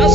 10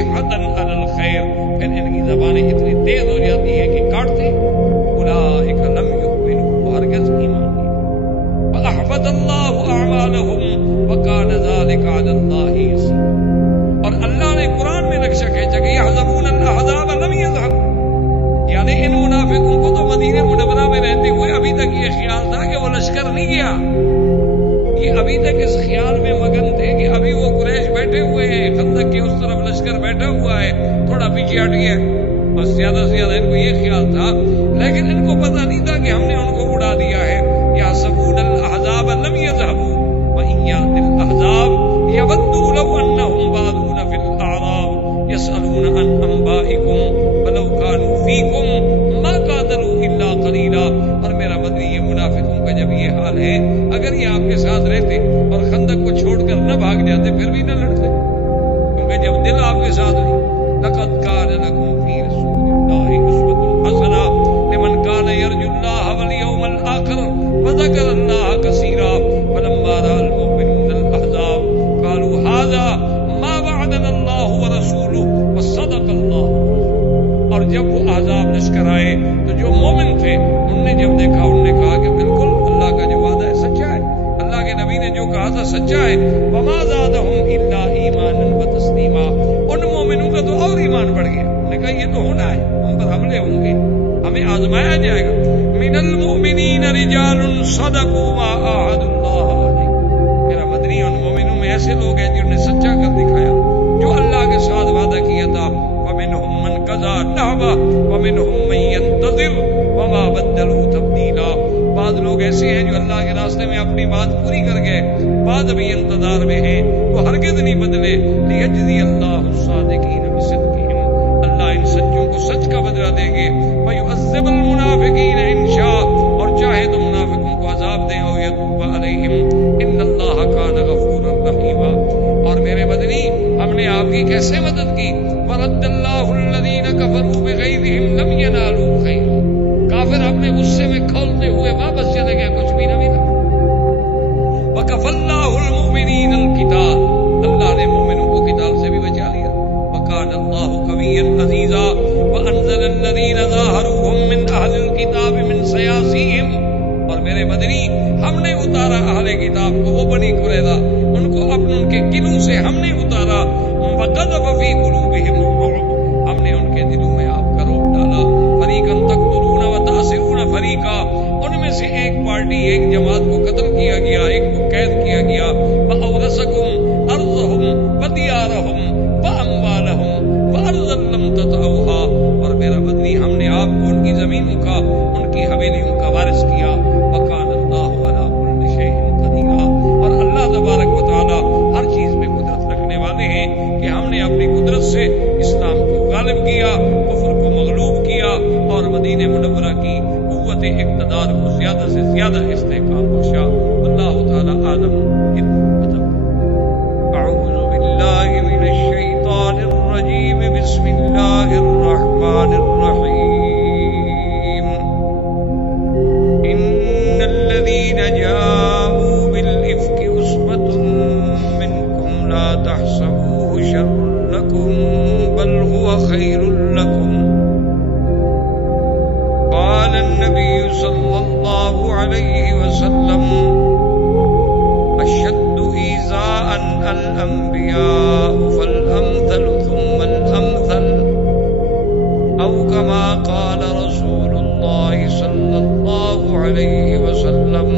اشحۃ علی الخیر، پھر ان کی زبانیں اتنی تیز ہو جاتی ہیں کہ کاٹتے، اولئک لم یؤمنوا، وہ ہرگز ایمان نہیں، فاحبط اللہ اعمالهم وکان ذلک علی اللہ یسیرا، اور اللہ نے قرآن میں نقشہ کھینچا کہ یحسبون الاحزاب لم یذهبوا، یعنی ان منافقوں کو تو مدینہ منورہ میں رہتے ہوئے ابھی تک یہ خیال تھا کہ وہ لشکر نہیں گیا، یہ ابھی تک اس خیال میں مگن تھے کہ ابھی وہ قریش بیٹھے ہوئے ہیں، خندق کے اس طرف لشکر بیٹھا ہوا ہے، تھوڑا پیچھے ہٹ گیا، بس زیادہ سے زیادہ ان کو یہ خیال تھا، لیکن ان کو پتہ نہیں تھا کہ ہم نے ان کو اڑا دیا ہے۔ یحسبون الاحزاب لم یذهبوا وان یأتی الاحزاب یودوا لو انهم بادون فی الاعراب یسألون عن انبائکم ولو كانوا فیکم ما قاتلوا الا قلیلا، اور میرا مدنی یہ منافقوں کا جب یہ حال ہے، اگر یہ آپ کے ساتھ رہتے اور خندق کو چھوڑ کر نہ بھاگ جاتے پھر بھی نہ لڑتے، کیونکہ جب دل آپ کے ساتھ نہیں۔ لقد كان لكم في رسول الله اسوة حسنة لمن كان يرجو الله واليوم الآخر وذكر الله كثيرا فلما رأى المؤمنون الأحزاب قالوا هذا ما وعدنا الله ورسوله وصدق الله، اور جب وہ احزاب لشکر آئے تو جو مومن تھے انہوں نے جب دیکھا انہوں نے کہا کہ بالکل اللہ کا جو وعدہ ہے سچا ہے، اللہ کے نبی نے جو کہا تھا سچا ہے، وما زادهم الا ایمانا وتسلیما، ان مومنوں کا تو اور ایمان بڑھ گیا، انہوں نے کہا یہ تو ہونا ہے، ہم پر حملے ہوں گے، ہمیں آزمایا جائے گا۔ من المؤمنین رجال صدقوا ما عاهدوا الله علیہ، میرا مدنی ان مومنوں میں ایسے لوگ ہیں جنہوں نے سچا کر دکھایا جو اللہ کے ساتھ وعدہ کیا تھا، ومنهم من قضى نحبه ومنهم من ينتظر وما بدلوا تبدیلا، بعض لوگ ایسے ہیں جو اللہ کے راستے میں اپنی بات پوری کر گئے، بعد ابھی انتظار میں ہیں، وہ ہرگز نہیں بدلے۔ لیجزی اللہ الصادقین بصدقہم، اللہ ان سچوں کو سچ کا بدلہ دیں گے، ویعذب المنافقین ان شاء، اور چاہے تو منافقوں کو عذاب دیں، او یتوب علیہم ان اللہ کان غفورا رحیما۔ اور میرے مدنی ہم نے آپ کی کیسے مدد کی، ورد اللہ الذین کفروا بغیظہم لم ینالوا خیرا، کافر اپنے غصے میں کھولتے ہوئے واپس چلے گئے، کچھ بھی نہ ملا۔ وکفی اللہ المؤمنین القتال، اللہ نے مومنوں کو قتال سے بھی بچا لیا۔ وکان اللہ قویا عزیزا وانزل الذین ظاہروہم من اہل الکتاب من صیاصیہم، اور میرے مدنی ہم نے اتارا اہل کتاب کو، وہ بنی قریظہ، ان کو اپنے ان کے قلعوں سے ہم نے اتارا۔ وقذف فی قلوبہم الرعب، ہم نے ان کے دلوں میں آپ کا رعب ڈالا۔ فریقا تقتلون وتأسرون فریقا، ان میں سے ایک پارٹی ایک جماعت کو قتل کیا گیا، ایک کو قید کیا گیا۔ وأورثکم ارضہم ودیارہم واموالہم وارضا لم تطئوها، اور میرا مدنی ہم نے آپ کو ان کی زمینوں کا، ان کی حویلیوں کا وارث کیا۔ وکان اللہ علی کل شیء قدیر، اور اللہ تبارک و تعالی ہر چیز میں قدرت رکھنے والے ہیں کہ ہم نے اپنی قدرت سے اسلام کو غالب کیا، کفر کو مغلوب کیا، اور مدینہ منورہ کی قوت اقتدار کو زیادہ سے زیادہ استحکام بخشا۔ اللہ تعالی عالم۔ اعوذ باللہ من الشیطان الرجیم، بسم اللہ الرحمن الرحیم۔ ان الذین جاءوا بالافک عصبۃ منکم لا تحسبوه شرا لکم بل هو خیر لکم، قال النبي صلى الله عليه وسلم أشد إيذاء الأنبياء فالأمثل ثم الأمثل، أو كما قال رسول الله صلى الله عليه وسلم،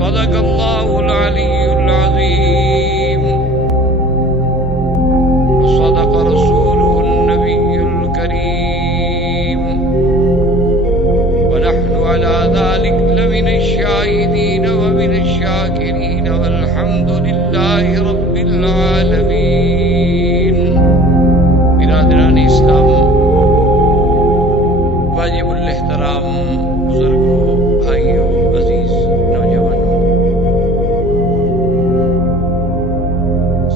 صدق الله العلي العظيم وصدق رسوله النبي الكريم، ونحن على ذلك لمن الشاهدين ومن الشاكرين والحمد لله رب العالمين۔ برادران اسلام، واجب الاحترام بزرگوں، بھائیوں، عزیز نوجوانوں،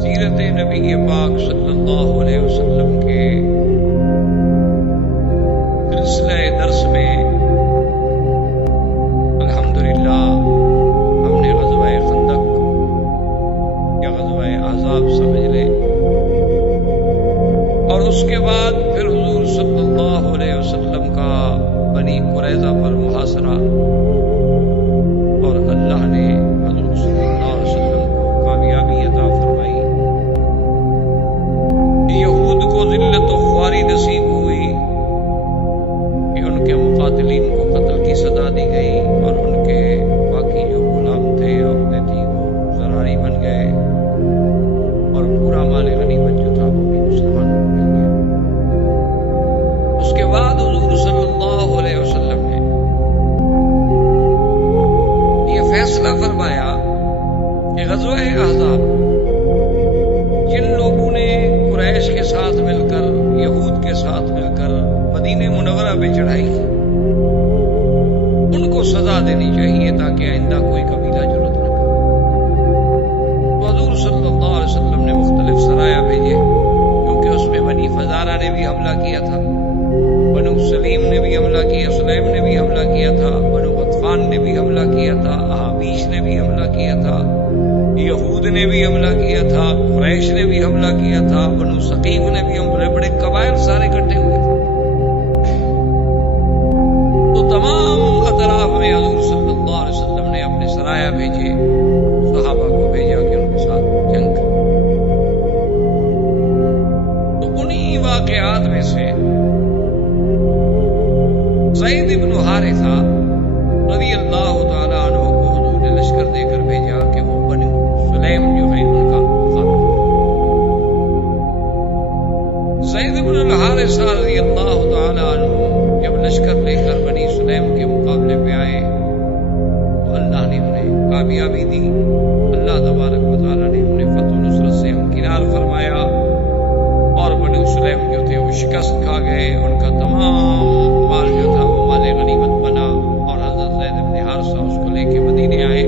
سیرت نبی پاک صلی اللہ علیہ وسلم کے سلسلہ درس میں الحمدللہ ہم نے غزوہ خندق یا غزوہ احزاب سمجھ لیں، بنی قریظہ پر محاصرہ، اور اللہ نے حضور صلی اللہ علیہ وسلم کو کامیابی عطا فرمائی۔ یہود کو ذلت و خواری نصیب ہوئی کہ ان کے مقاتلین کو قتل کی سزا دی گئی، اور ان کے باقی جو غلام تھے، عورتیں تھیں، وہ ذراری بن گئے، اور پورا مال غنیمت جو تھا وہ بھی مسلمانوں کو مل گیا۔ اس کے بعد حضور صلی اللہ علیہ وسلم نے یہ فیصلہ فرمایا کہ غزوہ احزاب جن لوگوں نے قریش کے ساتھ مل کر، یہود کے ساتھ مل کر مدینہ منورہ پہ چڑھائی کی، ان کو سزا دینی چاہیے تاکہ آئندہ کوئی قبیلہ جرأت نہ کرے۔ تو حضور صلی اللہ علیہ وسلم نے مختلف سرایا بھیجے، کیونکہ اس میں بنی فزارہ نے بھی حملہ کیا تھا، بنو سلیم نے بھی حملہ کیا، سلیم نے بھی حملہ کیا تھا، بنو غطفان نے بھی حملہ کیا تھا، احابیش نے بھی حملہ کیا تھا، یہود نے بھی حملہ کیا تھا، قریش نے بھی حملہ کیا تھا، بنو ثقیف نے بھی، بڑے بڑے قبائل سارے اکٹھے ہوئے تھے۔ تو تمام اطراف میں حضور صلی اللہ علیہ وسلم نے اپنے سرایا بھیجے، صحابہ کو بھیجا کہ ان کے ساتھ جنگ کریں۔ تو انہی واقعات میں سے زید بن حارثہ رضی اللہ تعالی عنہ کو حضور نے لشکر دے کر بھیجا کہ وہ بنو سلیم جو ہے ان کا مقابلہ۔ زید بن الحارثہ رضی اللہ تعالی عنہ جب لشکر لے کر بنی سلیم کے مقابلے پہ آئے تو اللہ نے انہیں کامیابی دی، اللہ تبارک و تعالی نے انہیں فتح و نصرت سے ہمکنار فرمایا، اور بنی سلیم جو تھے وہ شکست کھا گئے، ان کا تمام مال جو تھا وہ مال غنیمت بنا، اور حضرت زید بن حارثہ اس کو لے کے مدینے آئے۔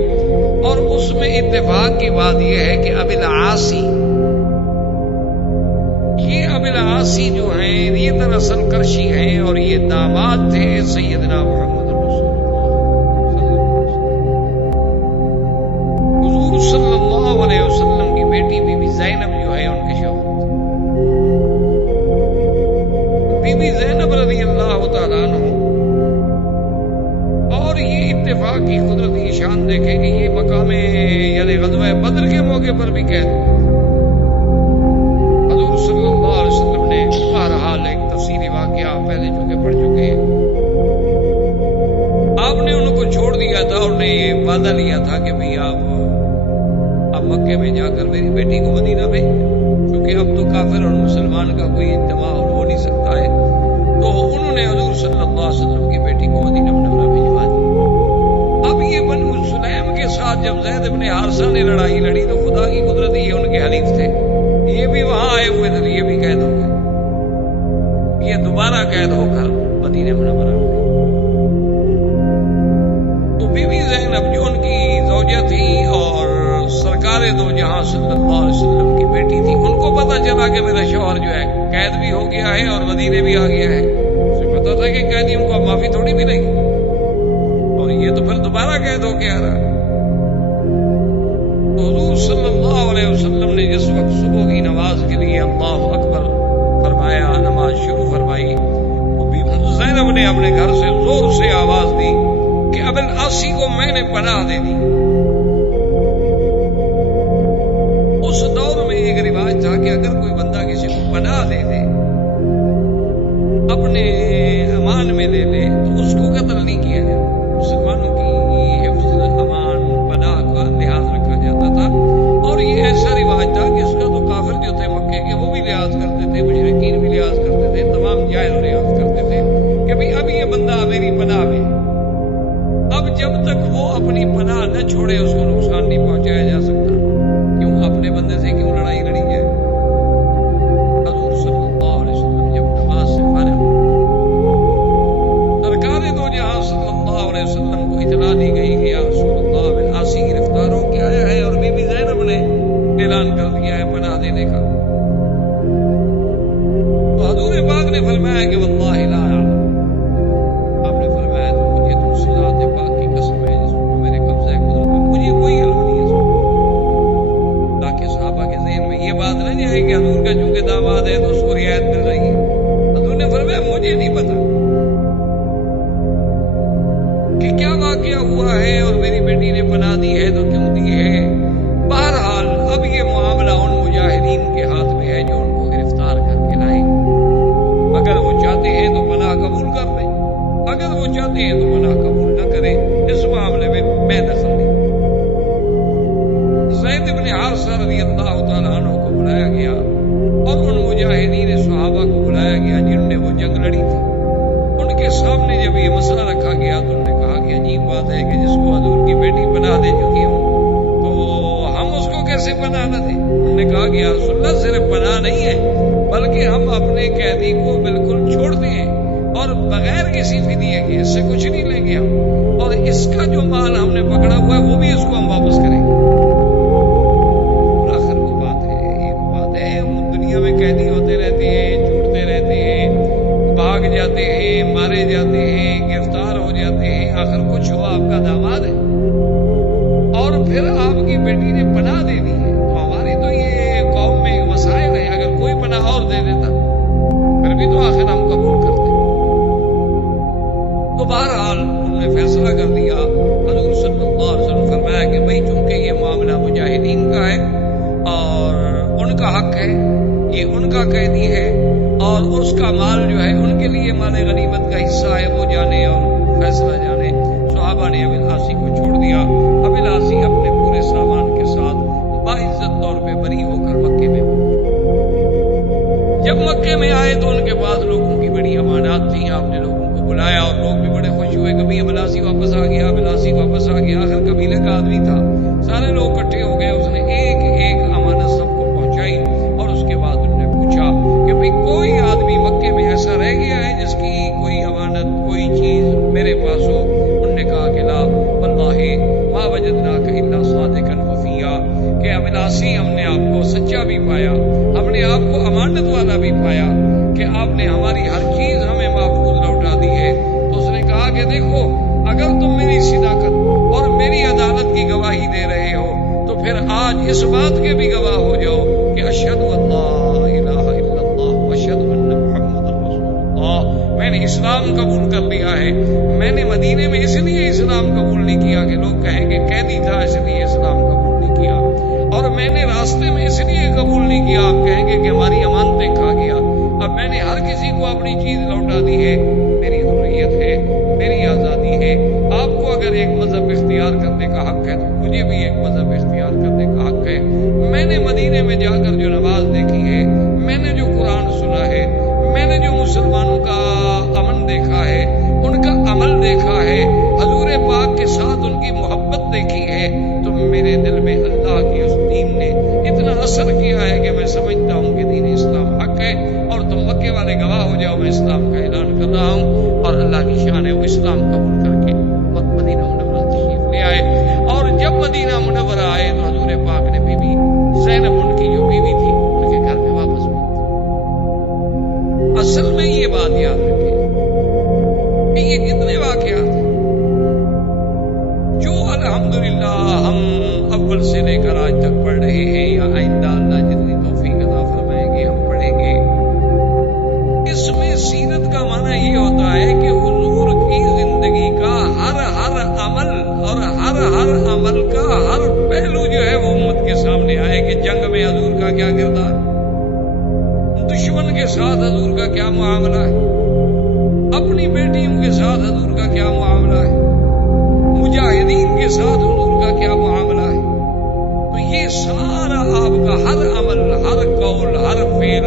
اور اس میں اتفاق کی بات یہ ہے کہ ابی العاصی، یہ ابی العاصی جو ہیں یہ دراصل کرشی ہیں، اور یہ داماد تھے سیدنا محمد رسول اللہ حضور صلی اللہ علیہ وسلم کی بیٹی بی بی زینب جو ہے ان کے شوہر بی بی زینب رضی اللہ تعالیٰ عنہ۔ اور یہ اتفاق کی قدرتی شان دیکھیں کہ یہ مقام یعنی غزوہ بدر کے موقع پر بھی کہہ حضور صلی اللہ علیہ وسلم نے بہرحال ایک تفصیلی واقعہ پہلے چونکہ پڑھ چکے ہیں، آپ نے ان کو چھوڑ دیا تھا، اور نے یہ وعدہ لیا تھا کہ بھئی آپ اب مکے میں جا کر میری بیٹی کو مدینہ بھیج، کیونکہ اب تو کافر اور مسلمان کا کوئی اجتماع ہو نہیں سکتا ہے۔ تو انہوں نے حضور صلی اللہ علیہ وسلم کی بیٹی کو مدینہ منورہ بھیجوا دی۔ اب یہ بنو سلیم کے ساتھ جب زید بن حارثہ نے لڑائی لڑی تو خدا کی قدرت یہ ان کے حلیف تھے، یہ بھی وہاں آئے ہوئے تھے، یہ بھی قید ہو گئے، یہ دوبارہ قید ہو کر مدینہ منورہ میں۔ تو بی بی زینب جو ان کی زوجہ تھی اور سرکار دو جہاں صلی اللہ علیہ وسلم کی بیٹی تھی، ان کو پتا چلا کہ میرا شوہر جو ہے قید بھی ہو گیا ہے اور مدینے بھی آ گیا ہے۔ اسے پتا تھا کہ قیدیوں کو معافی تھوڑی ملے گی، اور یہ تو پھر دوبارہ قید ہو کے آ رہا۔ تو حضور صلی اللہ علیہ وسلم نے جس وقت صبح کی نماز کے لیے اللہ اکبر فرمایا، نماز شروع فرمائی، تو بی بی زینب نے اپنے گھر سے زور سے آواز دی کہ ابی العاصی کو میں نے پناہ دے دی۔ اس دور میں ایک رواج تھا کہ اگر کوئی بندہ کسی کو پناہ دے دے، اپنے امان میں لے لے، تو اس کو قتل نہیں کیا جاتا۔ مسلمانوں کی حفظ امان پناہ کا لحاظ رکھا جاتا تھا، اور یہ ایسا رواج تھا کہ اس کا تو کافر جو تھے مکے کے وہ بھی لحاظ کرتے تھے، مشرکین بھی لحاظ کرتے تھے، تمام جائز لحاظ کرتے تھے کہ بھئی اب یہ بندہ میری پناہ میں، اب جب تک وہ اپنی پناہ نہ چھوڑے اس کو نقصان نہیں پہنچایا جا سکتا۔ کیوں اپنے بندے سے کیوں لڑائی لڑی جائے؟ حضور صلی اللہ علیہ وسلم جب نماز سے فارغ سرکار دو جہاں صلی اللہ علیہ وسلم کو اطلاع دی گئی کہ یا رسول اللہ ابی العاصی گرفتار ہو کے آیا ہے، اور بی بی زینب نے اعلان کر دیا ہے پناہ دینے کا۔ تو حضور پاک نے فرمایا کہ واللہ لا اعلم، آپ نے فرمایا تو مجھے تو ذات پاک کی قسم ہے جس کو میرے قبضہ قدرت میں، مجھے کوئی علم نہیں ہے۔ تاکہ صحابہ کے ذہن میں یہ بات نہ کہ کیا واقعہ ہوا ہے اور میری بیٹی نے پناہ دی ہے تو کیوں دی ہے. بہرحال اب یہ معاملہ ان مجاہدین کے ہاتھ میں ہے جو ان کو گرفتار کر کے لائیں. اگر وہ چاہتے ہیں تو پناہ قبول کر لیں، اگر وہ چاہتے ہیں تو پناہ قبول نہ کریں. اس معاملے میں دخل نہیں. زید بن حارثہ رضی اللہ تعالیٰ عنہ کو بلایا گیا اور ان مجاہدین صحابہ کو بلایا گیا جنہوں نے وہ جنگ لڑی تھی. ان کے سامنے جب یہ مسئلہ رکھا گیا تو انہوں نے کہا کہ عجیب بات ہے کہ جس کو حضور کی بیٹی پناہ دے چکی ہوں تو ہم اس کو کیسے پناہ نہ دیں. انہوں نے کہا کہ یا رسول اللہ صرف پناہ نہیں ہے بلکہ ہم اپنے قیدی کو بالکل چھوڑتے ہیں اور بغیر کسی فدیے کے، اس سے کچھ نہیں لیں گے ہم، اور اس کا جو مال ہم نے پکڑا ہوا ہے وہ بھی اس کو ہم واپس کریں گے. آخر وہ بات ہے ہم دنیا میں قیدی ہوتے رہتے ہیں، چھوٹتے رہتے ہیں، بھاگ جاتے ہیں، مارے جاتے ہیں، گرفتار ہو جاتے ہیں. آخر کچھ ہوا آپ کا داماد ہے اور پھر آپ کی بیٹی نے پناہ دے دی ہے تو ہماری تو یہ قوم میں مسائل ہے. اگر کوئی پناہ اور دے دیتا پھر بھی تو آخر ہم قبول کرتے. تو بہرحال انہوں نے فیصلہ کر دیا. حضور صلی اللہ علیہ وسلم فرمایا کہ بھائی چونکہ یہ معاملہ مجاہدین کا ہے اور ان کا حق ہے، یہ ان کا قیدی ہے اور اس کا مال جو ہے ان کے لیے مال غنیمت کا حصہ ہے، وہ جانے اور فیصلہ جانے. صحابہ نے ابی العاصی کو چھوڑ دیا. ابی العاصی اپنے پورے سامان کے ساتھ باعزت طور پہ بری ہو کر مکے میں جب مکے میں آئے تو ان کے پاس لوگوں کی بڑی امانات تھیں. آپ نے لوگوں کو بلایا اور لوگ بھی بڑے خوش ہوئے. کبھی ابی العاصی واپس آ گیا، ابی العاصی واپس آ گیا. آخر قبیلے کا آدمی تھا، سارے لوگ اکٹھے ہو گئے. اس نے ایک ایک امانت سب کو پہنچائی اور اس کے بعد انہوں نے پوچھا کہ بھئی کوئی آدمی مکے میں ایسا رہ گیا ہے جس کی کوئی امانت کوئی چیز میرے پاس ہو. انہوں نے کہا کہ لا واللہ ما وجدناک الا صادقا وفیا، کہ ابی العاصی ہم نے آپ کو سچا بھی پایا، ہم نے آپ کو امانت والا بھی پایا کہ آپ نے ہماری ہر چیز ہمیں محفوظ لوٹا دی ہے. تو اس نے کہا کہ دیکھو اگر تم میری صداقت اور میری عدالت کی گواہی دے رہے ہو تو پھر آج اس بات کے بھی گواہ ہو جاؤ کہ اشہد ان لا الہ الا اللہ واشہد ان محمد رسول اللہ. میں نے اسلام قبول کر لیا ہے. میں نے مدینے میں اس لیے اسلام قبول نہیں کیا کہ لوگ کہیں گے قیدی تھا اس لیے اسلام قبول نہیں کیا، اور میں نے راستے میں اس لیے قبول نہیں کیا آپ کہیں گے کہ ہماری امانتیں کھا گیا. اب میں نے ہر کسی کو اپنی چیز لوٹا دی ہے. میری حریت ہے، میری آزادی ہے. آپ کو اگر ایک مذہب اختیار کرنے کا حق ہے تو مجھے بھی ایک مذہب اختیار کرنے کا حق ہے. میں نے مدینے میں جا کر جو نماز دیکھی ہے، میں نے جو قرآن سنا ہے، میں نے جو مسلمانوں کا امن دیکھا ہے، ان کا عمل دیکھا ہے، حضور پاک کے ساتھ ان کی محبت دیکھی ہے، تو میرے دل میں اللہ کی اس دین نے اتنا اثر کیا ہے کہ میں سمجھتا ہوں کہ دین اسلام حق ہے. اور تم مکے والے گواہ ہو جاؤ، میں اسلام کا اعلان کر رہا ہوں. اور اللہ کی شان ہے وہ اسلام قبول کر کے مدینہ منورہ تشریف لے آئے. اور جب مدینہ منورہ آئے تو حضور پاک نے بی بی زینب ان کی جو بیوی تھی ان کے گھر میں واپس بھیج. اصل میں یہ بات یاد رکھیں کہ یہ کتنے واقعات ہیں جو الحمدللہ ہم اول سے لے کر آج تک پڑھ رہے ہیں، یا آئندہ اللہ جتنی توفیق عطا فرمائیں گے ہم پڑھیں گے. اس میں سیرت کا معنی یہ ہوتا ہے کہ حضور کی زندگی کا ہر عمل اور ہر عمل کا ہر پہلو جو ہے وہ امت کے سامنے آئے کہ جنگ میں حضور کا کیا کردار، دشمن کے ساتھ حضور کا کیا معاملہ ہے، اپنی بیٹیوں کے ساتھ حضور کا کیا معاملہ ہے، مجاہدین کے ساتھ حضور کا کیا معاملہ ہے. تو یہ سارا آپ کا ہر عمل، ہر قول، ہر فعل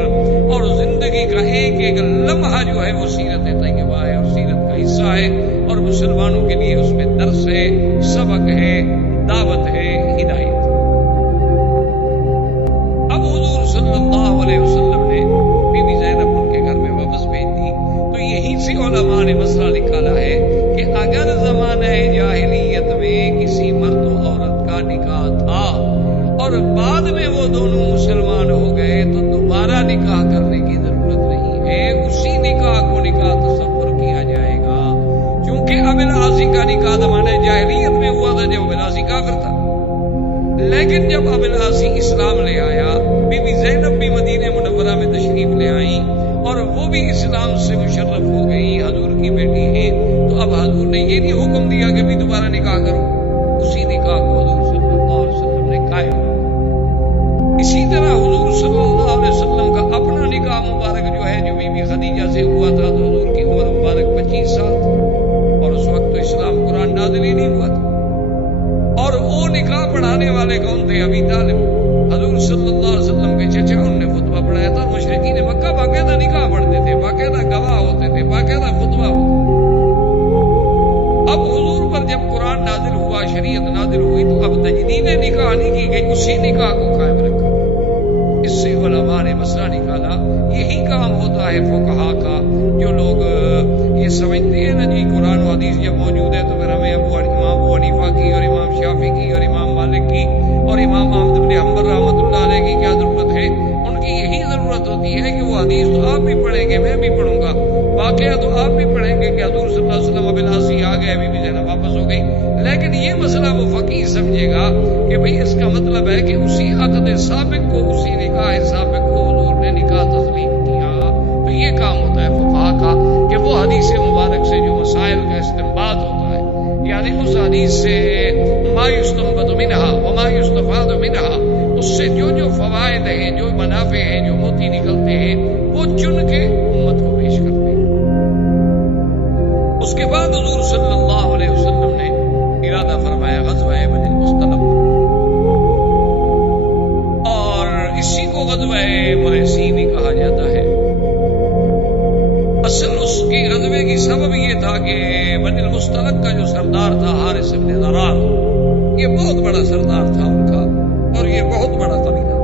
اور زندگی کا ایک ایک لمحہ جو ہے وہ سیرت طیبہ ہے اور سیرت کا حصہ ہے. اور مسلمانوں کے لیے اس میں درس ہے، سبق ہے، دعوت ہے، ہدایت. اب حضور صلی اللہ علیہ وسلم نے بی بی زینب ان کے گھر میں واپس بھیج دی. تو یہیں سے علماء نے مسئلہ نکالا ہے کہ اگر زمانہ جاہلیت میں کسی مرد و عورت کا نکاح تھا اور بعد میں وہ دونوں مسلمان ہو گئے تو دوبارہ نکاح کرنے کی ضرورت نہیں ہے. اسی نکاح کو نکاح تصور کیا جائے گا، چونکہ ابی العاصی کا نکاح زمانہ جاہلیت میں ہوا تھا جب ابی العاصی کافر تھا. لیکن جب ابی العاصی اسلام لے آیا، بی بی زینب بھی مدینہ منورہ میں تشریف لے آئیں اور وہ بھی اسلام سے مشرف ہو گئی، حضور کی بیٹی ہیں، تو اب حضور نے یہ نہیں حکم دیا کہ بھی دوبارہ نکاح کرو، اسی نکاح کو حضور صلی اللہ علیہ وسلم نے قائم کیا۔ اسی طرح حضور صلی اللہ علیہ وسلم کا اپنا نکاح مبارک جو ہے، جو بی بی خدیجہ سے ہوا تھا، تو حضور کی عمر مبارک 25 سال تھی، اور اس وقت تو اسلام قرآن نازل ہی نہیں ہوا تھا۔ اور وہ نکاح پڑھانے والے کون تھے؟ ابی طالب، حضور صلی اللہ علیہ وسلم کے چچا، ان نے خطبہ پڑھایا تھا۔ مشرکین مکہ باقاعدہ نکاح پڑھتے تھے، باقاعدہ گواہ ہوتے تھے، باقاعدہ خطبہ ہوتا تھا۔ اب حضور پر جب قرآن نازل ہوا، شریعت نازل ہوئی، تو اب تجدید نکاح نہیں کی گئی، اسی نکاح کو قائم رکھا۔ اس سے علماء نے مسئلہ نکالا، یہی کام ہوتا ہے فقہا کا، جو لوگ یہ سمجھتے ہیں نا جی قرآن و حدیث جب موجود ہے تو پھر ہمیں امام ابو حنیفہ کی اور امام شافعی کی اور امام مالک کی اور امام احمد بن حنبل رحمۃ اللہ علیہ کی کیا ضرورت ہے؟ ان کی یہی ضرورت ہوتی ہے کہ وہ حدیث تو آپ بھی پڑھیں گے، میں بھی پڑھوں گا، واقعہ تو آپ بھی پڑھیں گے کہ حضور صلی اللہ علیہ وسلم ابلاسی آ گئے، بی بی زینب واپس ہو گئی، لیکن یہ مسئلہ وہ فقیہ سمجھے گا کہ بھئی اس کا مطلب ہے کہ اسی عقد سابق کو، اسی نکاح سابق کو حضور نے نکاح تسلیم کیا۔ تو یہ کام ہوتا ہے فقہا کا کہ وہ حدیث مبارک سے جو مسائل کا استنباط ہوتا ہے، یعنی اس حدیث سے ما یستنبط منہا وما یستفاد منہا، اس سے جو جو فوائد ہیں، جو منافع ہیں، جو موتی نکلتے ہیں، وہ چن کے امت کو پیش کرتے ہیں۔ اس کے بعد حضور صلی اللہ علیہ وسلم نے ارادہ فرمایا غزوہ بنی المصطلق، اور اسی کو غزوہ مریسی بھی کہا جاتا ہے۔ اصل اس کی غزوے کی سبب یہ تھا کہ بنی المصطلق کا جو سردار تھا حارث بن ضرار، یہ بہت بڑا سردار تھا ان کا، اور یہ بہت بڑا قبیلہ تھا۔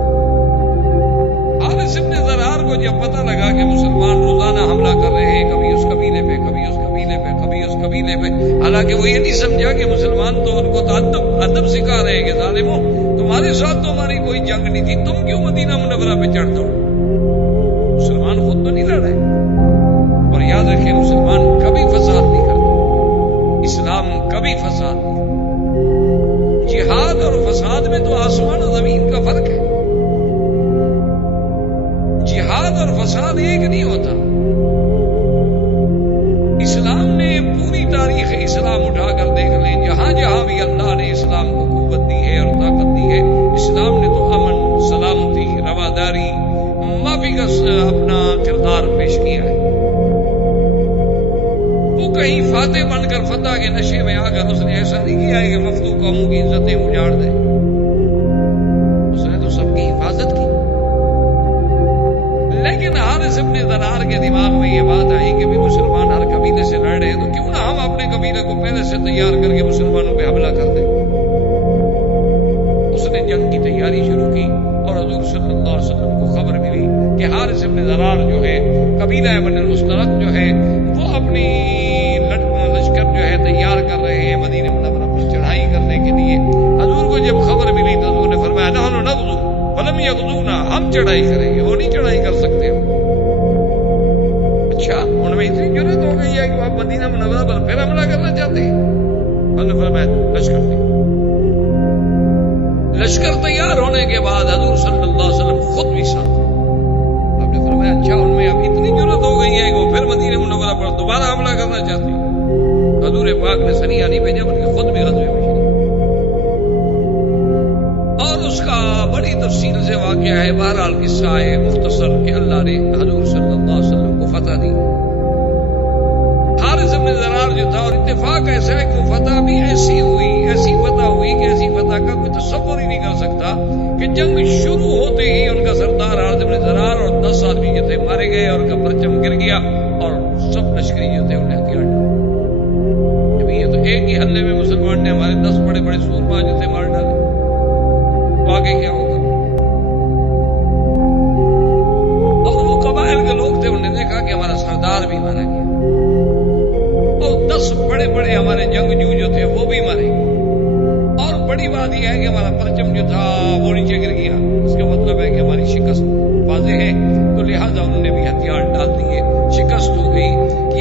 حارث بن ضرار کو جب پتہ لگا کہ مسلمان روزانہ حملہ کر رہے ہیں، کبھی اس قبیلے پہ، کبھی اس قبیلے پہ، کبھی اس قبیلے پہ، حالانکہ وہ یہ نہیں سمجھا کہ مسلمان تو ان کو تو ادب سکھا رہے ہیں کہ ظالموں تمہارے ساتھ تو ہماری کوئی جنگ نہیں تھی، تم کیوں مدینہ منورہ پہ چڑھ دو؟ مسلمان خود تو نہیں لڑ رہے۔ اور یاد رکھیں مسلمان کبھی فساد نہیں کرتے، اسلام کبھی فساد نہیں کرتا۔ جہاد اور فساد میں تو آسمان و زمین کا فرق ہے، جہاد اور فساد ایک نہیں ہوتا۔ اسلام نے پوری تاریخ اسلام اٹھا کر دیکھ لیں، جہاں جہاں بھی اللہ نے اسلام کو قوت دی ہے اور طاقت دی ہے، اسلام نے تو امن، سلامتی، رواداری، معافی کا اپنا کردار پیش کیا ہے۔ وہ کہیں فاتح بن کر فتح کے نشے میں آ کر اس نے ایسا نہیں کیا ہے کہ مفتو قوموں کی عزتیں اجاڑ دے، اس نے تو سب کی حفاظت کی۔ لیکن حارث بن ضرار کے دماغ میں یہ بات آئی کہ بھی مسلمان ہر قبیلے سے لڑ رہے ہیں، تو کیوں نہ ہم اپنے قبیلے کو پہلے سے تیار کر کے مسلمانوں پہ حملہ کر دیں۔ اس نے جنگ کی تیاری شروع کی، اور حضور صلی اللہ علیہ وسلم کو خبر ملی کہ حارث بن ضرار جو ہے، قبیلہ بنی المصطلق جو ہے، وہ اپنی لشکر جو ہے تیار کر رہے ہیں مدینہ منورہ پر چڑھائی کرنے کے لیے۔ حضور کو جب خبر ملی تو حضور نے فرمایا نحن نغزو فلم یغزونا، ہم چڑھائی کریں گے، وہ نہیں چڑھائی کر سکتے۔ اچھا، ان میں اتنی جرأت ہو گئی ہے کہ آپ مدینہ منورہ پر پھر حملہ کرنا چاہتے ہیں؟ حضور نے فرمایا لشکر تیار۔ لشکر تیار ہونے کے بعد حضور صلی اللہ علیہ وسلم خود بھی ساتھ ہیں۔ آپ نے فرمایا اچھا، ان میں اب اتنی جرأت ہو گئی ہے کہ وہ پھر مدینہ منورہ پر دوبارہ حملہ کرنا چاہتے ہیں۔ حضور پاک نے سریہ نہیں بھیجا بلکہ خود بھی غزوے میں شریک، اور اس کا بڑی تفصیل سے واقعہ ہے۔ بہرحال قصہ ہے مختصر کہ اللہ نے حضور صلی اللہ علیہ وسلم کو فتح دی۔ حارث بن ضرار جو تھا، اور اتفاق ایسا ہے کہ وہ فتح بھی ایسی ہوئی، ایسی فتح ہوئی کہ ایسی فتح کا کوئی تصور ہی نہیں کر سکتا کہ جنگ شروع ہوتے ہی ان کا سردار حارث بن ضرار اور 10 آدمی جو تھے مارے گئے، اور ان کا پرچم گر گیا، اور سب لشکری جو تھے انہیں ہتھیار ڈالے۔ یہ تو ایک ہی حملے میں مسلمان نے ہمارے 10 بڑے بڑے سورما جو تھے مار ڈالے، تو آگے کیا ہوگا؟ اور وہ قبائل کے لوگ تھے، انہوں نے دیکھا کہ ہمارا سردار بھی مارا گیا، اور 10 بڑے بڑے ہمارے جنگجو جو تھے وہ بھی مارے گئے، اور بڑی بات یہ ہے کہ ہمارا پرچم جو تھا وہ نیچے گر گیا۔ اس کا مطلب ہے کہ ہماری شکست واضح ہے، تو لہٰذا انہوں نے بھی ہتھیار ڈال دیے، شکست ہو گئی۔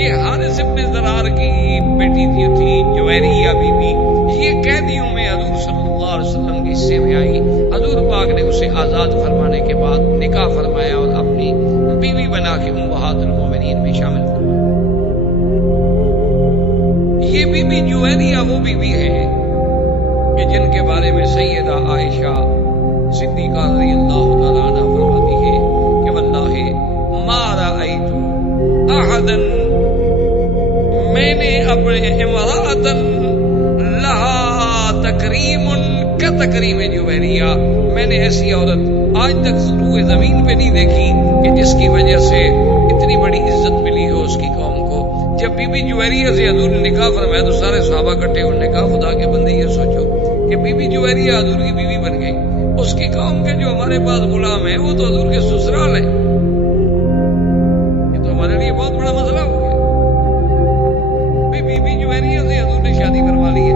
یہ حارث بن ضرار کی بیٹی تھی جویریہ بی بی، یہ قیدیوں میں حضور صلی اللہ علیہ وسلم کے حصے میں آئی۔ حضور پاک نے اسے آزاد فرمانے کے بعد نکاح فرمایا اور اپنی بیوی بنا کے امہات بی بی جویریہ وہ بیوی ہے کہ جن کے بارے میں سیدہ عائشہ صدیقہ رضی اللہ تعالیٰ عنہ فرماتی ہے کہ واللہ ما رأیت احدا، میں نے اپنے امرأتن لہا تکریم کتکریم جویریہ، میں نے ایسی عورت آج تک روئے زمین پہ نہیں دیکھی کہ جس کی وجہ سے اتنی بڑی عزت ملی ہو اس کی قوم کو۔ جب بی بی جویریہ سے حضور نے نکاح فرمایا تو سارے صحابہ اکٹھے ہونے نے کہا خدا کے بندے یہ سوچو کہ بی بی جویریہ حضور کی بیوی بن گئی، اس کی قوم کے جو ہمارے پاس غلام ہیں وہ تو حضور کے سسرال ہیں، یہ تو ہمارے لیے بہت بڑا مسئلہ ہو گیا۔ بی بی جویریہ سے حضور نے شادی کروا لی ہے،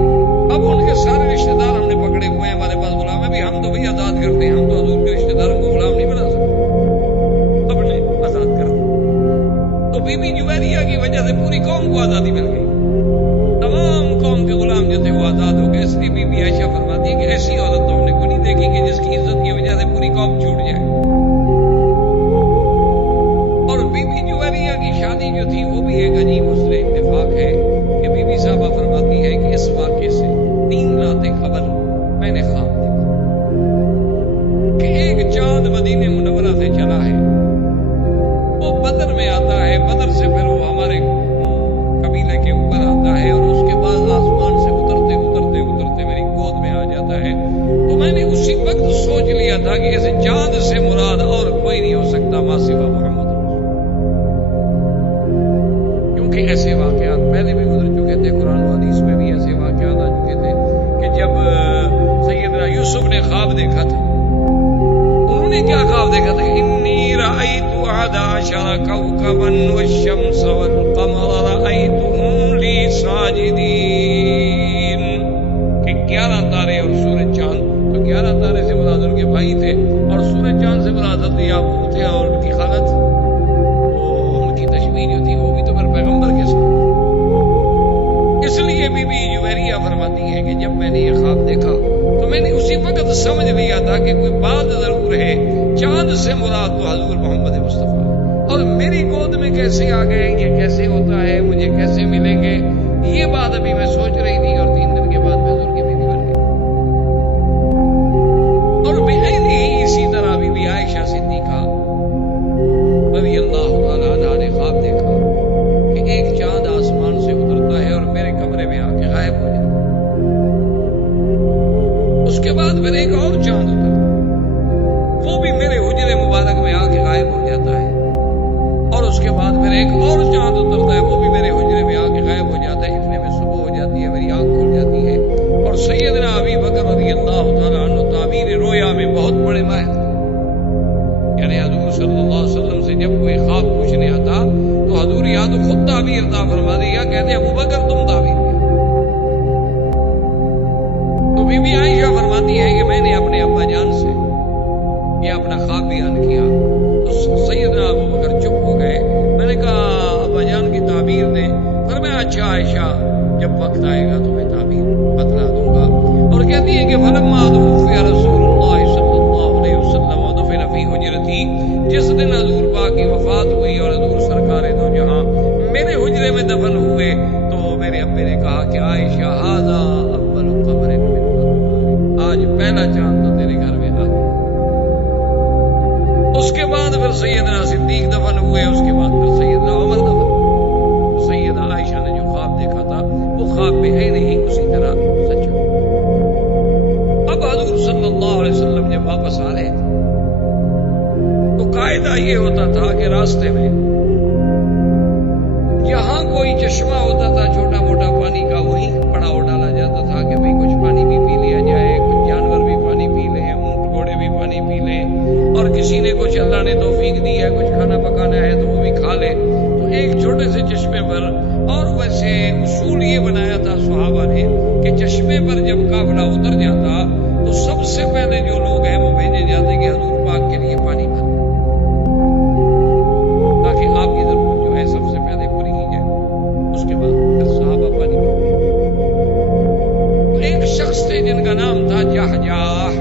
اب ان کے سارے رشتے دار ہم نے پکڑے ہوئے ہیں، ہمارے پاس غلام ہے، بھی ہم تو بھئی آزاد کرتے ہیں، ہم تو حضور کے رشتے داروں کو غلام نہیں بنا سکتے، اپنے آزاد کرتے۔ تو بی بی جویریہ کی وجہ سے پوری قوم کو آزادی مل گئی، تمام قوم کے غلام جو تھے وہ آزاد ہو گئے۔ اس لیے بی بی عائشہ فرماتی ہے کہ ایسی عورت تو ہم نے کوئی نہیں دیکھی کہ جس کی عزت کی وجہ سے پوری قوم چھوٹ جائے۔ اور بی بی جویریہ کی شادی جو تھی وہ بھی ایک عجیب حسن اتفاق ہے کہ بی بی صاحبہ فرماتی ہے کہ اس واقعے سے 3 راتیں قبل میں نے خواب دیکھا کہ ایک چاند مدینہ منورہ سے چلا ہے، وہ بدر میں آتا ہے، بدر سے پھر وہ ہمارے قبیلے کے اوپر آتا ہے اور اس کے بعد آسمان سے اترتے اترتے اترتے میری گود میں آ جاتا ہے۔ تو میں نے اسی وقت سوچ لیا تھا کہ ایسے چاند سے مراد اور کوئی نہیں ہو سکتا ما سوا محمد رسول، کیونکہ ایسے واقعات پہلے بھی گزر چکے تھے، قرآن و حدیث میں بھی ایسے واقعات آ چکے تھے کہ جب سیدنا یوسف نے خواب دیکھا تھا، انہوں نے کیا خواب دیکھا تھا؟ انی رأیت 11 کوكبا والشمس والقمر رأیتهم لی ساجدین، کہ 11 تارے اور سورج چاند، تو 11 تارے سے مراد ان کے بھائی تھے اور سورج چاند سے مراد حضرت یعقوب تھے اور ان کی خالد، تو ان کی تشبیہ جو تھی وہ بھی تو پھر پیغمبر کے ساتھ۔ اس لیے بی بی جویریہ فرماتی ہے کہ جب میں نے یہ خواب دیکھا تو میں نے اسی وقت سمجھ لیا تھا کہ کوئی بات ضرور ہے، چاند سے مراد تو حضور محمد مصطفیٰ، اور میری گود میں کیسے آ گئے، یہ کیسے ہوتا ہے، مجھے کیسے ملیں گے، یہ بات ابھی میں سوچ رہی تھی اور 3 دن کے بعد میں حضور کی بیوی بن گئی۔ اور بہن ہی اسی طرح بی بی عائشہ صدیقہ رضی اللہ تعالیٰ عنہا نے خواب دیکھا کہ ایک چاند آسمان سے اترتا ہے اور میرے کمرے میں آ کے غائب ہو جاتا ہے، اس کے بعد پھر ایک اور چاند اترتا ہے، وہ بھی میرے حجرے مبارک میں آ کے غائب ہو جاتا ہے، اور اس کے بعد پھر ایک اور چاند اترتا ہے، وہ بھی میرے حجرے میں آ کے غائب ہو جاتا ہے، اتنے میں صبح ہو جاتی ہے، میری آنکھ کھل جاتی ہے۔ اور سیدنا ابی بکر رضی اللہ تعالیٰ عنہ تعبیر رویا میں بہت بڑے ماہر تھے، یعنی حضور صلی اللہ علیہ وسلم سے جب کوئی خواب پوچھنے آتا تو حضور یا تو خود تعبیر عطا فرما دے یا کہتے ابو بکر تم تعبیر دے۔ تو بی بی عائشہ فرماتی ہے کہ میں نے اپنے ابا جان سے یہ اپنا خواب بیان کیا تو سیدنا ابو بکر چپ ہو گئے۔ میں نے کہا ابا جان کی تعبیر دیں، فرمایا اچھا عائشہ جب وقت آئے گا تو میں تعبیر بتلا دوں گا۔ اور کہتی ہے کہ فلما توفی رسول اللہ صلی اللہ علیہ وسلم ودفن فی حجرتی، جس دن حضور پاک کی وفات ہوئی اور حضور سرکار دو جہاں میرے حجرے میں دفن ہوئے تو میرے ابے نے کہا کہ عائشہ ھذا اول قبر من قبر، آج پہلا چاند تو تیرے گھر میں آ گیا۔ اس کے بعد پھر سیدنا صدیق دفن ہوئے، اس کے بعد پھر سیدنا عمر دفن ہوئے۔ سیدہ عائشہ نے جو خواب دیکھا تھا وہ خواب میں ہے نہیں، اسی طرح سچ ہو۔ اب حضور صلی اللہ علیہ وسلم جب واپس آ رہے تھے تو قاعدہ یہ ہوتا تھا کہ راستے میں یہاں کوئی چشمہ ہوتا تھا چھوٹا موٹا پانی کا، وہیں پڑاؤ ڈالا جاتا تھا کہ بھئی کچھ پانی بھی پی لیا جائے، کچھ جانور بھی پانی پی لیں، اونٹ گھوڑے بھی پانی پی لیں، اور کسی نے کچھ اللہ نے توفیق دی ہے کچھ کھانا پکانا ہے تو وہ بھی کھا لے۔ تو ایک چھوٹے سے چشمے پر، اور ویسے اصول یہ بنایا تھا صحابہ نے کہ چشمے پر جب قافلہ اتر جاتا تو سب سے پہلے جو لوگ ہیں وہ بھیجے جاتے کہ حضور پاک کے لیے پانی بھر، تاکہ آپ کی ضرورت جو ہے سب سے پہلے پوری کی جائے، اس کے بعد پھر صحابہ پانی بھر۔ ایک شخص تھے جن کا نام تھا جہجاہ،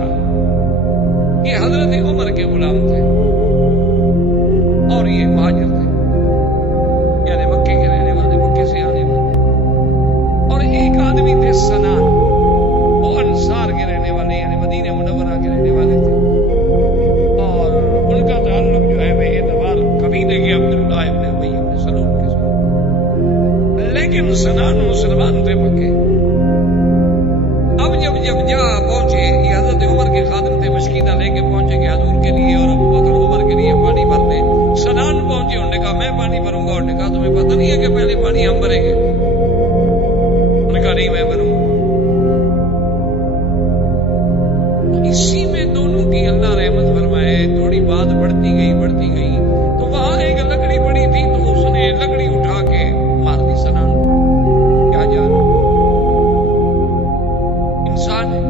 یہ حضرت عمر کے غلام تھے اور یہ مہاجر تھے، یعنی مکے کے رہنے والے، مکے سے آنے والے، اور ایمان پہ پکے. اب جب جا پہنچے، یہ حضرت عمر کے خادم تھے، مشکینہ لے کے پہنچے کہ حضور کے لیے اور ابو بکر عمر کے لیے پانی بھر دیں. سنان پہنچے، انہوں نے کہا میں پانی بھروں گا. انہوں نے کہا تمہیں پتہ نہیں ہے کہ پہلے پانی ہم بھریں گے؟ انہوں نے کہا نہیں میں بھروں گا. اسی میں دونوں کی اللہ رحمت فرمائے تھوڑی بات بڑھتی گئی تو وہاں ایک لکڑی پڑی تھی، تو اس نے لکڑی اٹھا کے مار دی سنان. کیا جان انسان ہے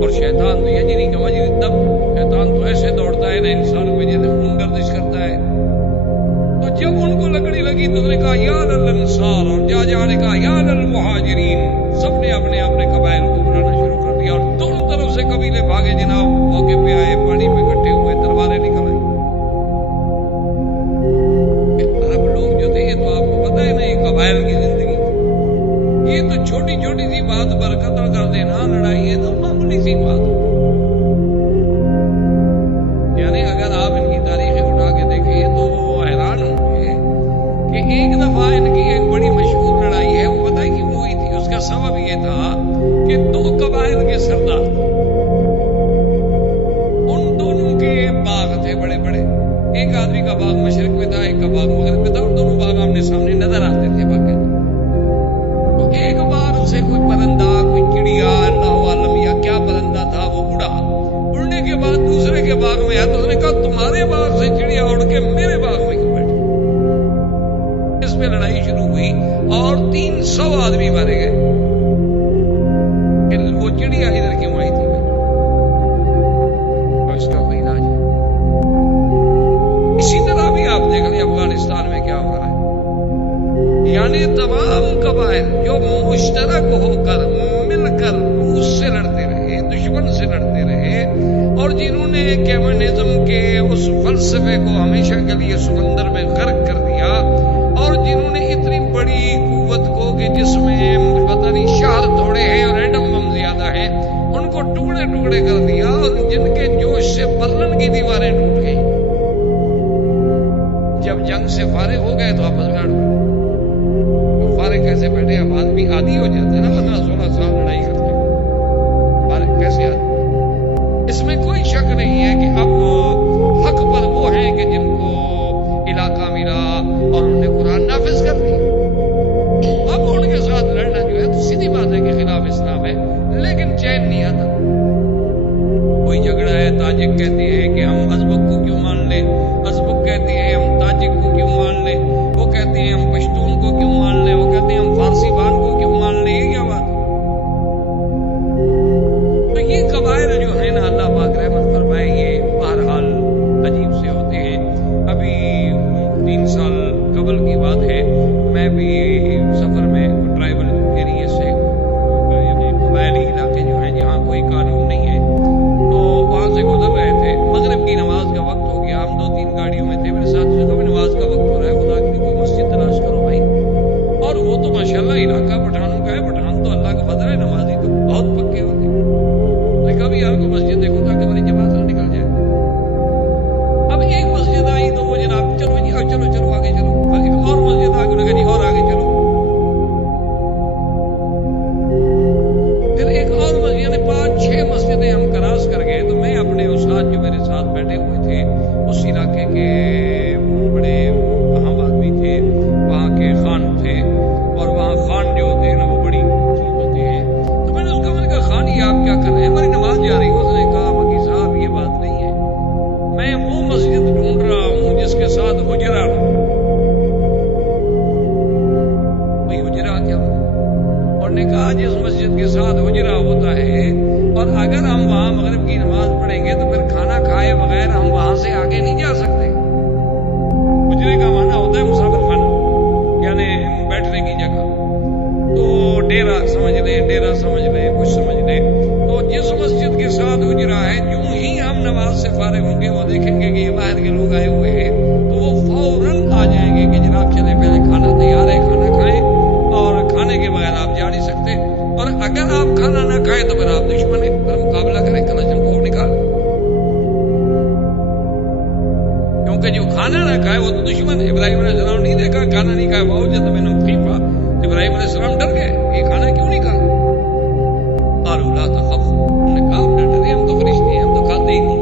اور شیطان تو یجری کا وجہ دم، شیطان تو ایسے دوڑتا ہے نا انسان کو جیسے خون گردش کرتا ہے. تو جب ان کو لکڑی لگی تو اس نے کہا یا للانصار، اور جا نے کہا یا للمہاجرین. سب نے اپنے قبائل کو بلانا شروع کر دیا اور دونوں طرف سے قبیلے بھاگے. جناب موقع پہ آئے، پانی پہ اکٹھے ہوئے، تلواریں نکل آئی. عرب لوگ جو تھے یہ تو آپ کو پتہ ہے نا، یہ قبائل کی زندگی تھی. یہ تو چھوٹی چھوٹی سی بات پر قتل کر دینا، لڑائی، یہ تو معمولی سی بات. یعنی اگر آپ ان کی تاریخیں اٹھا کے دیکھیں تو حیران ہوں گے کہ ایک دفعہ ان کی ایک بڑی مشہور لڑائی ہے، وہ پتہ ہے کیوں ہوئی تھی؟ اس کا سبب یہ تھا کہ دو قبائل کے سردار، ان دونوں کے باغ تھے بڑے بڑے. ایک آدمی کا باغ مشرق میں تھا، ایک کا باغ مغرب میں تھا، اور دونوں باغ آمنے سامنے نظر آتے تھے باقاعدہ. تو ایک بار اسے کوئی پرندہ، کوئی چڑیا، اللہ عالم یا کیا پرندہ تھا، وہ اڑا. اڑنے کے بعد دوسرے کے باغ میں آیا تو اس نے کہا تمہارے باغ سے چڑیا اڑ کے میرے باغ میں کیوں بیٹھے؟ اس پہ لڑائی شروع ہوئی اور 300 آدمی مارے گئے کہ وہ چڑیا ادھر کیوں آئی تھی. اور اس کا کوئی علاج ہے. اسی طرح بھی آپ دیکھ لیں افغانستان میں کیا ہو رہا ہے. یعنی تمام قبائل جو مشترک ہو کر مل کر روس سے لڑتے رہے، دشمن سے لڑتے رہے، اور جنہوں نے کمیونزم کے اس فلسفے کو ہمیشہ کے لیے سمندر میں غرق کر دیا، اور جنہوں نے اتنی بڑی قوت کو کہ جس میں پتہ نہیں شہر تھوڑے ہیں اور ایٹم بم زیادہ ہے، ان کو ٹکڑے ٹکڑے کر دیا، اور جن کے جوش سے برلن کی دیواریں ٹوٹ گئی. جب جنگ سے فارغ ہو گئے تو آپس میں اڑ گئے. فارغ کیسے بیٹھے؟ اب آدمی عادی ہو جاتے ہیں نا، 15-16 سال لڑائی کرتے ہیں، فارغ کیسے آدمی؟ اس میں کوئی شک نہیں ہے کہ اب حق پر وہ ہیں کہ جن کو علاقہ ملا اور انہوں نے قرآن نافذ کر دیا. اب ان کے ساتھ لڑنا جو ہے تو سیدھی بات ہے کہ خلاف اسلام ہے، لیکن چین نہیں آتا. کوئی جھگڑا ہے، تاجک کہتے ہیں کہ ہم ازبک کو کیوں مان لیں، ازبک کہتے ہیں ہم تاجک کو کیوں مان لیں، وہ کہتے ہیں ہم پشتون کو کیوں مان لیں، وہ کہتے ہیں ہم فارسی بان کو کیوں مان لیں. یہ کیا بات ہے؟ تو یہ قبائل جو ہیں نا، اللہ پاک رحمت فرمائے، یہ بہرحال عجیب سے ہوتے ہیں. ابھی 3 سال قبل کی بات ہے، میں بھی سفر میں ٹرائبل ایریے سے، یعنی قبائلی علاقے جو ہیں جہاں کوئی قانون نہیں ہے، تو وہاں سے گزر رہے تھے. مغرب کی نماز کا وقت ہو گیا، ہم 2-3 گاڑیوں میں تھے. میرے ساتھ سے کبھی نماز کا وقت ہو رہا ہے، خدا کی کوئی مسجد تلاش کرو بھائی. اور وہ تو ماشاءاللہ علاقہ پٹھانوں کا ہے، پٹھان تو اللہ کا فضل ہے، نمازی تو بہت پکے ہوتے ہیں. کبھی آپ کو مسجد دیکھو تاکہ بڑی جماعت نہ نکل جائے. اب ایک مسجد آئی تو وہ جناب چلو جی چلو آگے چلو. ایک اور مسجد آگے لگا جی اور آگے چلو. پھر ایک اور مسجد، یعنی 5-6 مسجدیں ہم کراس کر گئے. تو میں اپنے استاد جو میرے ساتھ بیٹھے ہوئے تھے، اس علاقے کے بڑے اہم آدمی تھے، وہاں کے خان تھے، اور وہاں خان جو ہوتے ہیں نا وہ بڑی چیز ہوتے ہیں. تو میں نے اس کو کہا خان یہ آپ کیا کر رہے ہیں؟ ہماری نماز جا رہی ہے. اس نے کہا مکی صاحب یہ بات نہیں ہے، میں وہ مسجد ڈھونڈ رہا ہوں جس کے ساتھ حجرہ ہوں. بھائی حجرہ کیا ہوتا ہے؟ اور نے کہا جس مسجد کے ساتھ حجرہ ہوتا ہے، اور اگر ہم وہاں مغرب کی نماز پڑھیں گے تو پھر کھانا کھائے بغیر ہم وہاں سے آگے نہیں جا سکتے. حجرے کا معنی ہوتا ہے مسافر خانہ، یعنی بیٹھنے کی جگہ. تو ڈیرا سمجھ لیں کچھ سمجھ لیں. تو جس مسجد کے ساتھ حجرہ ہے، جو ہی ہم نماز سے فارغ ہوں گے وہ دیکھیں گے کہ یہ باہر کے لوگ آئے ہوئے ہیں، تو وہ فوراً آ جائیں گے کہ جناب چلے پہلے کھانا تیار ہے، کھانا کھائیں، اور کھانے کے بغیر آپ جا نہیں سکتے. اور اگر آپ کھانا نہ کھائیں تو پھر آپ دشمن ہیں، پھر مقابلہ کریں، کلشن کو نکال. کیونکہ جو کھانا نہ کھائے وہ تو دشمن ہے. ابراہیم علیہ السلام نہیں دیکھا کھانا نہیں کھایا، بہت جب میں نے خلیفہ ابراہیم علیہ السلام ڈر گئے یہ کھانا کیوں نہیں کھا؟ قالوا لا تخف، انہوں نے کہا آپ نہ ڈرے، ہم تو فرشتے ہیں، ہم تو کھاتے ہی نہیں۔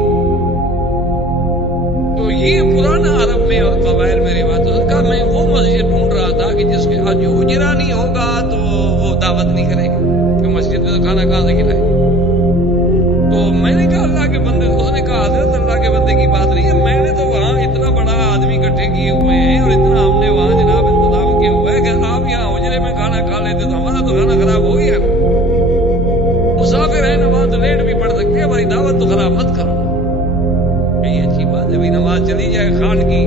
تو یہ پرانا عرب میں اور قبائل میں روایت ہے کہ میں وہ مسجد ڈھونڈ رہا تھا کہ جس کے جو اجرا نہیں ہوگا تو وہ دعوت نہیں کرے گا، کہ مسجد میں تو کھانا کہاں سے کھلائے۔ تو میں نے کہا اللہ کے بندے، اس نے کہا حضرت اللہ کے بندے کی بات نہیں ہے، میں نے تو وہاں اتنا بڑا آدمی اکٹھے کیے ہوئے ہیں اور اتنا ہم نے وہاں جناب انتظام کیا ہوا ہے کہ آپ یہاں اجرے میں کھانا کھا لیتے تو ہمارا تو کھانا خراب ہو گیا۔ مسافر ہے، نماز لیٹ بھی پڑھ سکتے ہیں، ہماری دعوت تو خراب مت کرو۔ یہ اچھی بات ہے، نماز چلی جائے، خان کی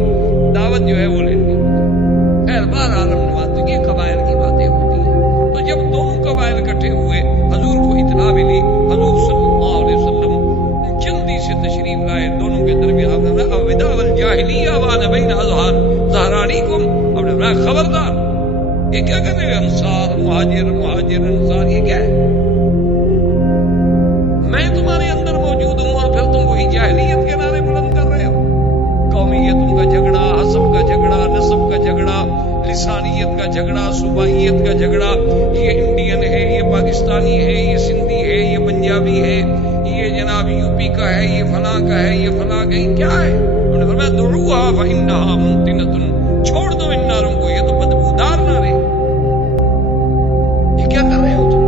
دعوت جو ہے وہ لیٹ نہیں ہوتی۔ خیر بار عالم نماز تو یہ قبائل کی باتیں ہوتی ہیں۔ تو جب دونوں قبائل اکٹھے ہوئے، حضور کو اطلاع ملی، حضور صلی اللہ علیہ وسلم جلدی سے تشریف لائے، دونوں کے درمیان وداع الجاہلیہ وانا بین ظہرانیکم، اب نے فرمایا خبردار، یہ کیا کر رہے ہیں انصار مہاجر انصار، یہ کیا ہے؟ میں تمہارے اندر موجود ہوں اور پھر تم وہی جاہلیت کے نعرے بلند کر رہے ہو۔ قومیتوں کا جھگڑا، حسب کا جھگڑا، نسب کا جھگڑا، لسانیت کا جھگڑا، صوبائیت کا جھگڑا، یہ انڈین ہے، یہ پاکستانی ہے، یہ سندھی ہے، یہ پنجابی ہے، یہ جناب یو پی کا ہے، یہ فلاں کا ہے، یہ فلاں کا ہے، کیا ہے؟ انہوں نے فرمایا دعوها فإنها منتنة، چھوڑ دو ان ناروں کو، یہ تو بدبودار نعرے، یہ کیا کر رہے ہو تم؟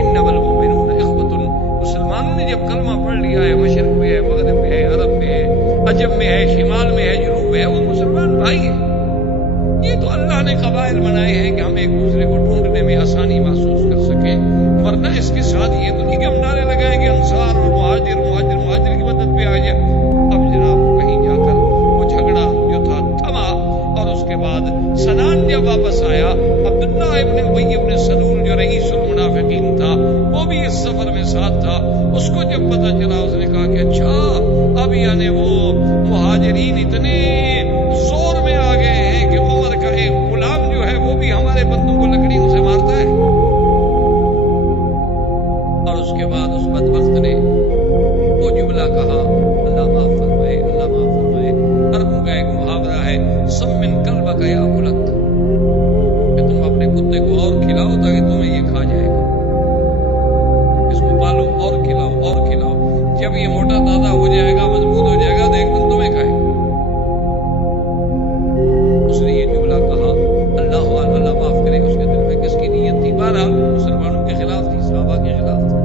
انما المؤمنون اخوة، مسلمانوں نے جب کلمہ پڑھ لیا ہے، مشرق میں ہے، مغرب میں ہے، عرب میں ہے، عجم میں ہے، شمال میں ہے، جنوب میں ہے، وہ مسلمان بھائی ہیں۔ یہ تو اللہ نے قبائل بنائے ہیں کہ ہم ایک دوسرے کو ڈھونڈنے میں آسانی محسوس کر سکیں، ورنہ اس کے ساتھ یہ تو نہیں کہ ہم نعرے لگائیں گے انصار اور مہاجر کی مدد پہ آ جائے۔ اب جناب کہیں جا کر وہ جھگڑا جو تھا تھما، اور اس کے بعد سنان جب واپس آیا، عبداللہ ابن ابی ابن سلول جو رئیس المنافقین تھا وہ بھی اس سفر میں ساتھ تھا، اس کو جب پتہ چلا اس نے کہا کہ اچھا اب یعنی وہ مہاجرین اتنے زور میں آ گئے ہیں کہ عمر کا ایک غلام جو ہے وہ بھی ہمارے بندوں کو لکڑیوں سے مارتا ہے۔ اور اس کے بعد اس بدبخت نے وہ جملہ کہا، اللہ معاف فرمائے، اللہ معاف فرمائے، عربوں کا ایک محاورہ ہے سمن کلبک یاکلک، کہ تم اپنے کتے کو اور کھلاؤ تاکہ تمہیں یہ کھا جائے گا، اس کو پالو اور کھلاؤ اور کھلاؤ، جب یہ موٹا تازہ ہو جائے گا، مضبوط ہو جائے گا تو ایک دن تمہیں کھائے گا۔ اس نے یہ جملہ کہا، اللہ معاف کرے، اس کے دل میں کس کی نیت تھی؟ بہرحال مسلمانوں کے خلاف تھی، صحابہ کے خلاف تھی۔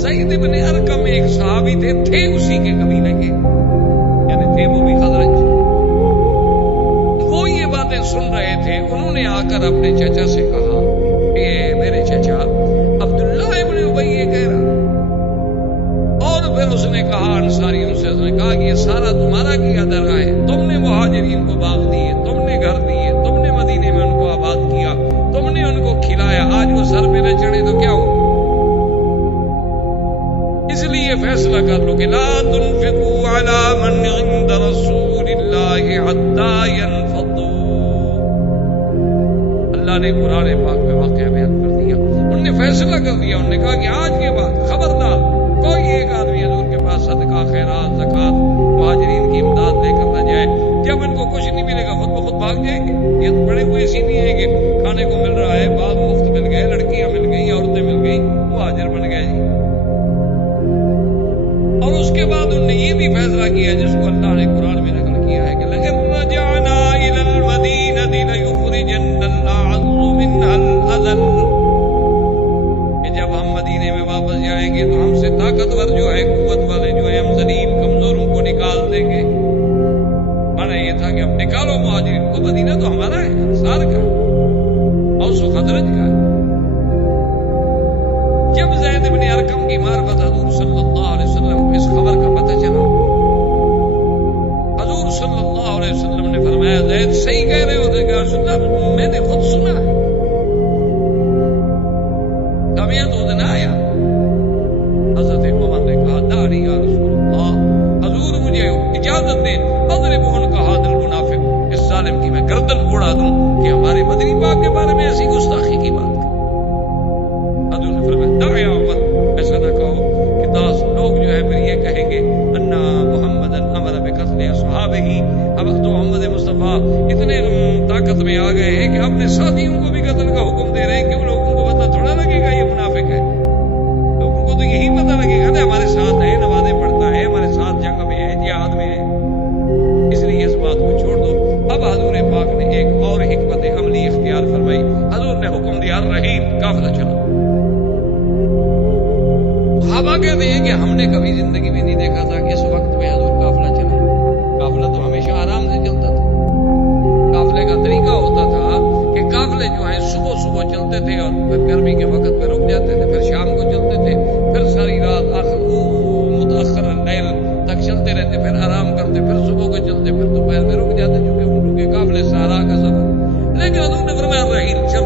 زید بن ارقم ایک صحابی تھے اسی کے قبیلے کے، یعنی تھے وہ بھی خزرج، وہ یہ باتیں سن رہے تھے۔ انہوں نے آ کر اپنے چچا سے کہا کہ میرے چچا عبداللہ ابن ابی یہ کہہ رہا، اور پھر اس نے کہا انصاریوں سے، اس نے کہا کہ یہ سارا تمہارا کیا درا ہے، تم نے مہاجرین کو باغ دیے، تم نے گھر دیے، تم نے مدینے میں ان کو آباد کیا، تم نے ان کو کھلایا، آج وہ سر پہ نہ چڑھے تو کیا ہو؟ اس لیے فیصلہ کر لو کہ لا تنفقوا علی من عند رسول اللہ حتی ينفضوا۔ اللہ نے قرآن پاک میں واقعہ بیان کر دیا، انہوں نے فیصلہ کر دیا، انہوں نے کہا کہ آج کے بعد خبردار کوئی ایک آدمی حضور کے پاس صدقہ، خیرات، زکات، مہاجرین کی امداد لے کر نہ جائے، جب ان کو کچھ نہیں ملے گا خود بخود بھاگ جائیں گے۔ یہ تو بڑے ہوئے اسی نہیں ہے کہ کھانے کو مل رہا ہے، بعض مفت مل گئے، لڑکیاں مل گئیں، عورتیں مل گئیں، مہاجر بن گئے جی۔ اور اس کے بعد انہوں نے یہ بھی فیصلہ کیا جس کو اللہ نے قرآن میں نقل کیا ہے کہ لَئِن رَجَعْنَا إِلَى الْمَدِينَةِ لَيُخْرِجَنَّ الْأَعَزُّ مِنْهَا الْأَذَلَّ، کہ جب ہم مدینے میں واپس جائیں گے تو ہم سے طاقتور جو ہے، قوت والے جو ہے، ہم ذلیل کمزوروں کو نکال دیں گے۔ مانا یہ تھا کہ اب نکالو مہاجرین کو، مدینہ تو ہمارا ہے، انصار کا، اوس و خزرج کا۔ جب زید بن ارقم کی معرفت حضور صلی اللہ علیہ وسلم کو اس خبر کا پتہ چلا، حضور صلی اللہ علیہ وسلم نے فرمایا زید صحیح کہہ رہے ہوتے کہ رسول اللہ میں نے خود سنا ہے، کبھی تو دن آیا۔ حضرت عمر نے کہا داری یا رسول اللہ، حضور مجھے اجازت دیں اضرب عنق ھذا المنافق، اس ظالم کی میں گردن اڑا دوں کہ ہمارے مدنی پاک کے بارے میں ایسی گستاخی کی بات۔ حضور نے فرمایا دع یا عمر، ایسا نہ کہو کہ 10 لوگ جو ہے پھر یہ کہیں گے ان محمد امر بقتل اصحابہ، اب تو محمد مصطفیٰ اتنے طاقت میں آ گئے ہیں کہ اپنے ساتھیوں کو بھی قتل الرحیل، قافلہ چلا۔ صحابہ کہتے ہیں کہ ہم نے کبھی زندگی میں نہیں دیکھا تھا کہ اس وقت میں حضور قافلہ چلا۔ قافلہ تو ہمیشہ آرام سے چلتا تھا۔ قافلے کا طریقہ ہوتا تھا کہ قافلے جو ہیں صبح صبح چلتے تھے اور پھر گرمی کے وقت میں رک جاتے تھے، پھر شام کو چلتے تھے، پھر ساری رات متاخر اللیل تک چلتے رہتے، پھر آرام کرتے، پھر صبح کو چلتے، پھر دوپہر میں رک جاتے، چونکہ اونٹوں کے قافلے سارا کا سفر۔ لیکن حضور نے فرمایا الرحیل، چل۔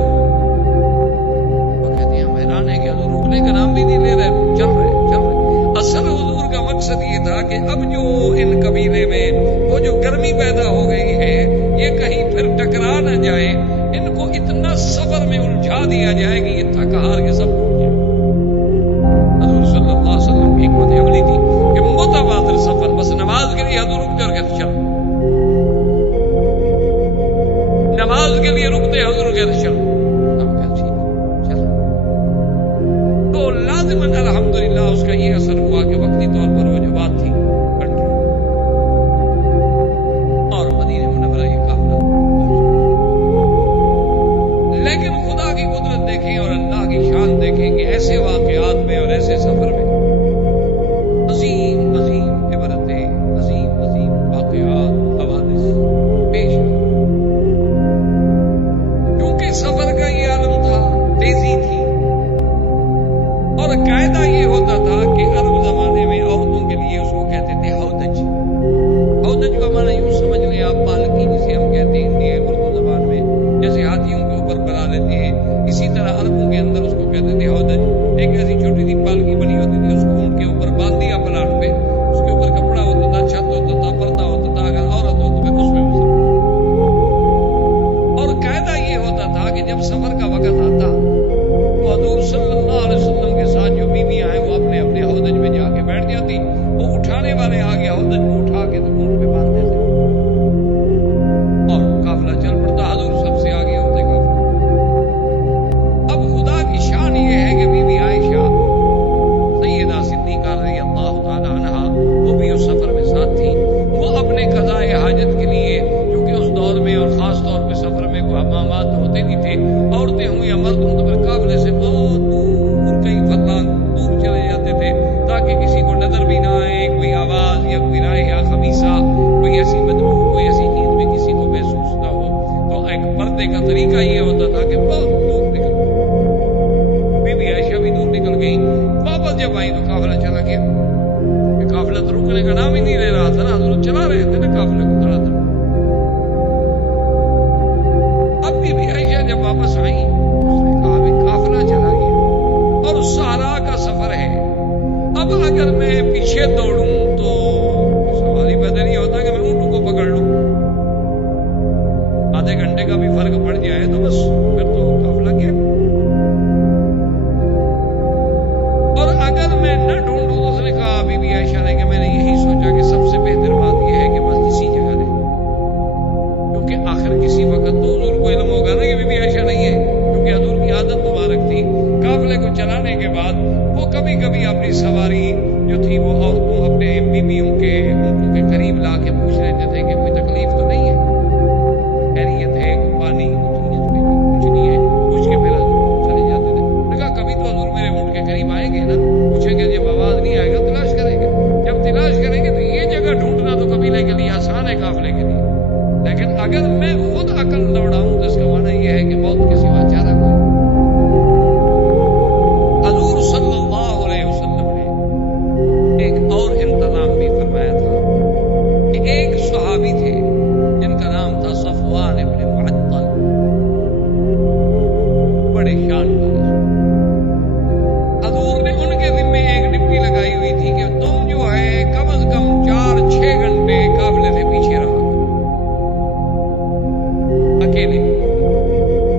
وہ کہتے ہیں ہم حیران ہیں کہ حضور رکنے کا نام بھی نہیں لے رہے، چل رہے چل رہے۔ اصل حضور کا مقصد یہ تھا کہ اب جو ان قبیلے میں وہ جو گرمی پیدا ہو گئی ہے یہ کہیں پھر ٹکرا نہ جائے، ان کو اتنا سفر میں الجھا دیا جائے کہ یہ تھک ہار کے سب ٹوٹ جائے۔ حضور صلی اللہ علیہ وسلم کی حکمت عملی تھی کہ متبادل سفر، بس نماز کے لیے حضور رکتے اور کہتے چل، نماز کے لیے رکتے حضور کہتے چل، اب کہتے ٹھیک چل۔ تو لازماً الحمدللہ اس کا یہ اثر ہوا کہ وقتی طور پر وہ جو بات تھی کنٹرول، اور مدینہ منورہ یہ قافلہ پہنچ۔ لیکن خدا کی قدرت دیکھیں اور اللہ کی شان دیکھیں کہ ایسے واقعات میں اور ایسے سفر میں عظیم عظیم عبرتیں، عظیم عظیم واقعات، حوادث پیش آئے۔ کیونکہ سفر کا یہ عالم تھا، تیزی تھی، اور قاعدہ یہ ہوتا تھا کہ عرب زمانے میں عورتوں کے لیے اس کو کہتے تھے ہودج۔ ہودج کا معنی یوں سمجھ لیں آپ پالکی، جسے ہم کہتے ہیں ہندی اردو زبان میں، جیسے ہاتھیوں کے اوپر بنا لیتے ہیں، اسی طرح عربوں کے اندر اس کو کہتے تھے ہودج۔ ایک ایسی چھوٹی سی پالکی بنی ہوتی تھی، اس کو اونٹ کے اوپر باندھ دیا پلاٹ پہ، اس کے اوپر کپڑا ہوتا تھا، چھت ہوتا تھا، پردہ ہوتا تھا، اگر عورت ہو تو پھر اس میں مسافر۔ اور قاعدہ یہ ہوتا تھا کہ جب سفر کا وقت آتا تو حضور صلی اللہ علیہ وسلم کے ساتھ جو بیویاں ہیں وہ اپنے اپنے ہودج میں جا کے بیٹھ جاتی، وہ اٹھانے والے آگے ہودج کو اٹھا کے تو اونٹ پہ باندھ دیتے اور قافلہ چل پڑتا، حضور سب سے آگے ہوتے قافلہ۔ اب خدا کی شان یہ ہے کہ بی بی عائشہ سیدہ صدیقہ رضی اللہ تعالی عنہا وہ بھی اس سفر میں ساتھ تھی۔ وہ اپنے قضاء حاجت کے لیے، کیونکہ اس دور میں اور خاص طور پہ سفر میں کوئی حمامات ہوتے نہیں تھے، عورتیں ہوں یا مرد ہوں، تو پھر قافلے سے بہت دور کئی فرلانگ دور چلے جاتے تھے تاکہ کسی کو نظر بھی نہ آئے، کوئی آواز یا کوئی رائحہ خبیثہ، کوئی ایسی بدبو، کوئی ایسی چیز بھی کسی کو محسوس نہ ہو۔ تو ایک پردے کا طریقہ یہ ہوتا تھا کہ بہت دور نکل، بی بی عائشہ بھی دور نکل گئی، واپس جب آئی تو قافلہ چلا گیا۔ کہ قافلہ تو رکنے کا نام ہی نہیں لے رہا تھا نا، حضور چلا رہے تھے نا قافلے کو دھڑا دھڑ۔ اب بی بی عائشہ جب واپس آئی اس نے کہا بھی قافلہ چلا گیا اور صحرا کا سفر ہے، اب اگر میں پیچھے دوڑوں تو سوال ہی پیدا نہیں ہوتا کہ میں اونٹوں کو پکڑ لوں، آدھے گھنٹے کا بھی فرق پڑ جائے تو بس پھر تو قافلہ گیا۔ اور اگر میں نہ ڈھونڈوں تو اس نے کہا بی بی عائشہ نے کہ میں نے یہی سوچا کہ سب سے بہتر بات یہ ہے کہ بس اسی جگہ رہے، کیونکہ آخر کسی وقت تو حضور کو علم ہوگا نا کہ بی بی عائشہ نہیں ہے، کیونکہ حضور کی عادت مبارک تھی قافلے کو چلانے کے بعد وہ کبھی کبھی اپنی سواری جو تھی وہ عورتوں اپنے بیویوں کے اونٹوں کے قریب لا کے پوچھ لیتے تھے کہ کوئی تکلیف تو نہیں ہے، خیریت ہے، کوئی پانی کچھ نہیں ہے، پوچھ کے پھر چلے جاتے تھے۔ نے کہا کبھی تو حضور میرے اونٹ کے قریب آئیں گے نا، پوچھیں گے جب آواز نہیں آئے گا تلاش کریں گے، جب تلاش کریں گے تو یہ جگہ ڈھونڈنا تو قبیلے کے لیے آسان ہے، قافلے کے لیے، لیکن اگر میں خود عقل دوڑاؤں تو اس کا معنی یہ ہے کہ موت کے سوا چارہ کوئی۔ حضور صلی اللہ علیہ وسلم نے ایک اور انتظام بھی فرمایا تھا کہ ایک صحابی تھے جن کا نام تھا صفوان ابن معطل، بڑے شان والے۔ حضور نے ان کے ذمے ایک ڈپٹی لگائی ہوئی تھی کہ تم جو ہے کم از کم 4-6 گھنٹے قافلے سے پیچھے رہا اکیلے،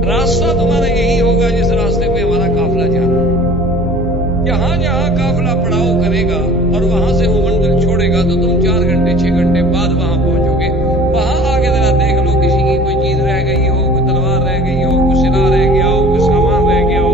راستہ تمہارا یہی ہوگا جس راستے پہ ہمارا قافلہ جانا، جہاں جہاں قافلہ پڑاؤ کرے گا اور وہاں سے وہ منزل چھوڑے گا تو تم 4-6 گھنٹے بعد وہاں پہنچو گے۔ وہاں آگے ذرا دیکھ لو کسی کی کوئی چیز رہ گئی ہو، کوئی تلوار رہ گئی ہو، کوئی سلا رہ گیا ہو، کوئی سامان رہ گیا ہو،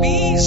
20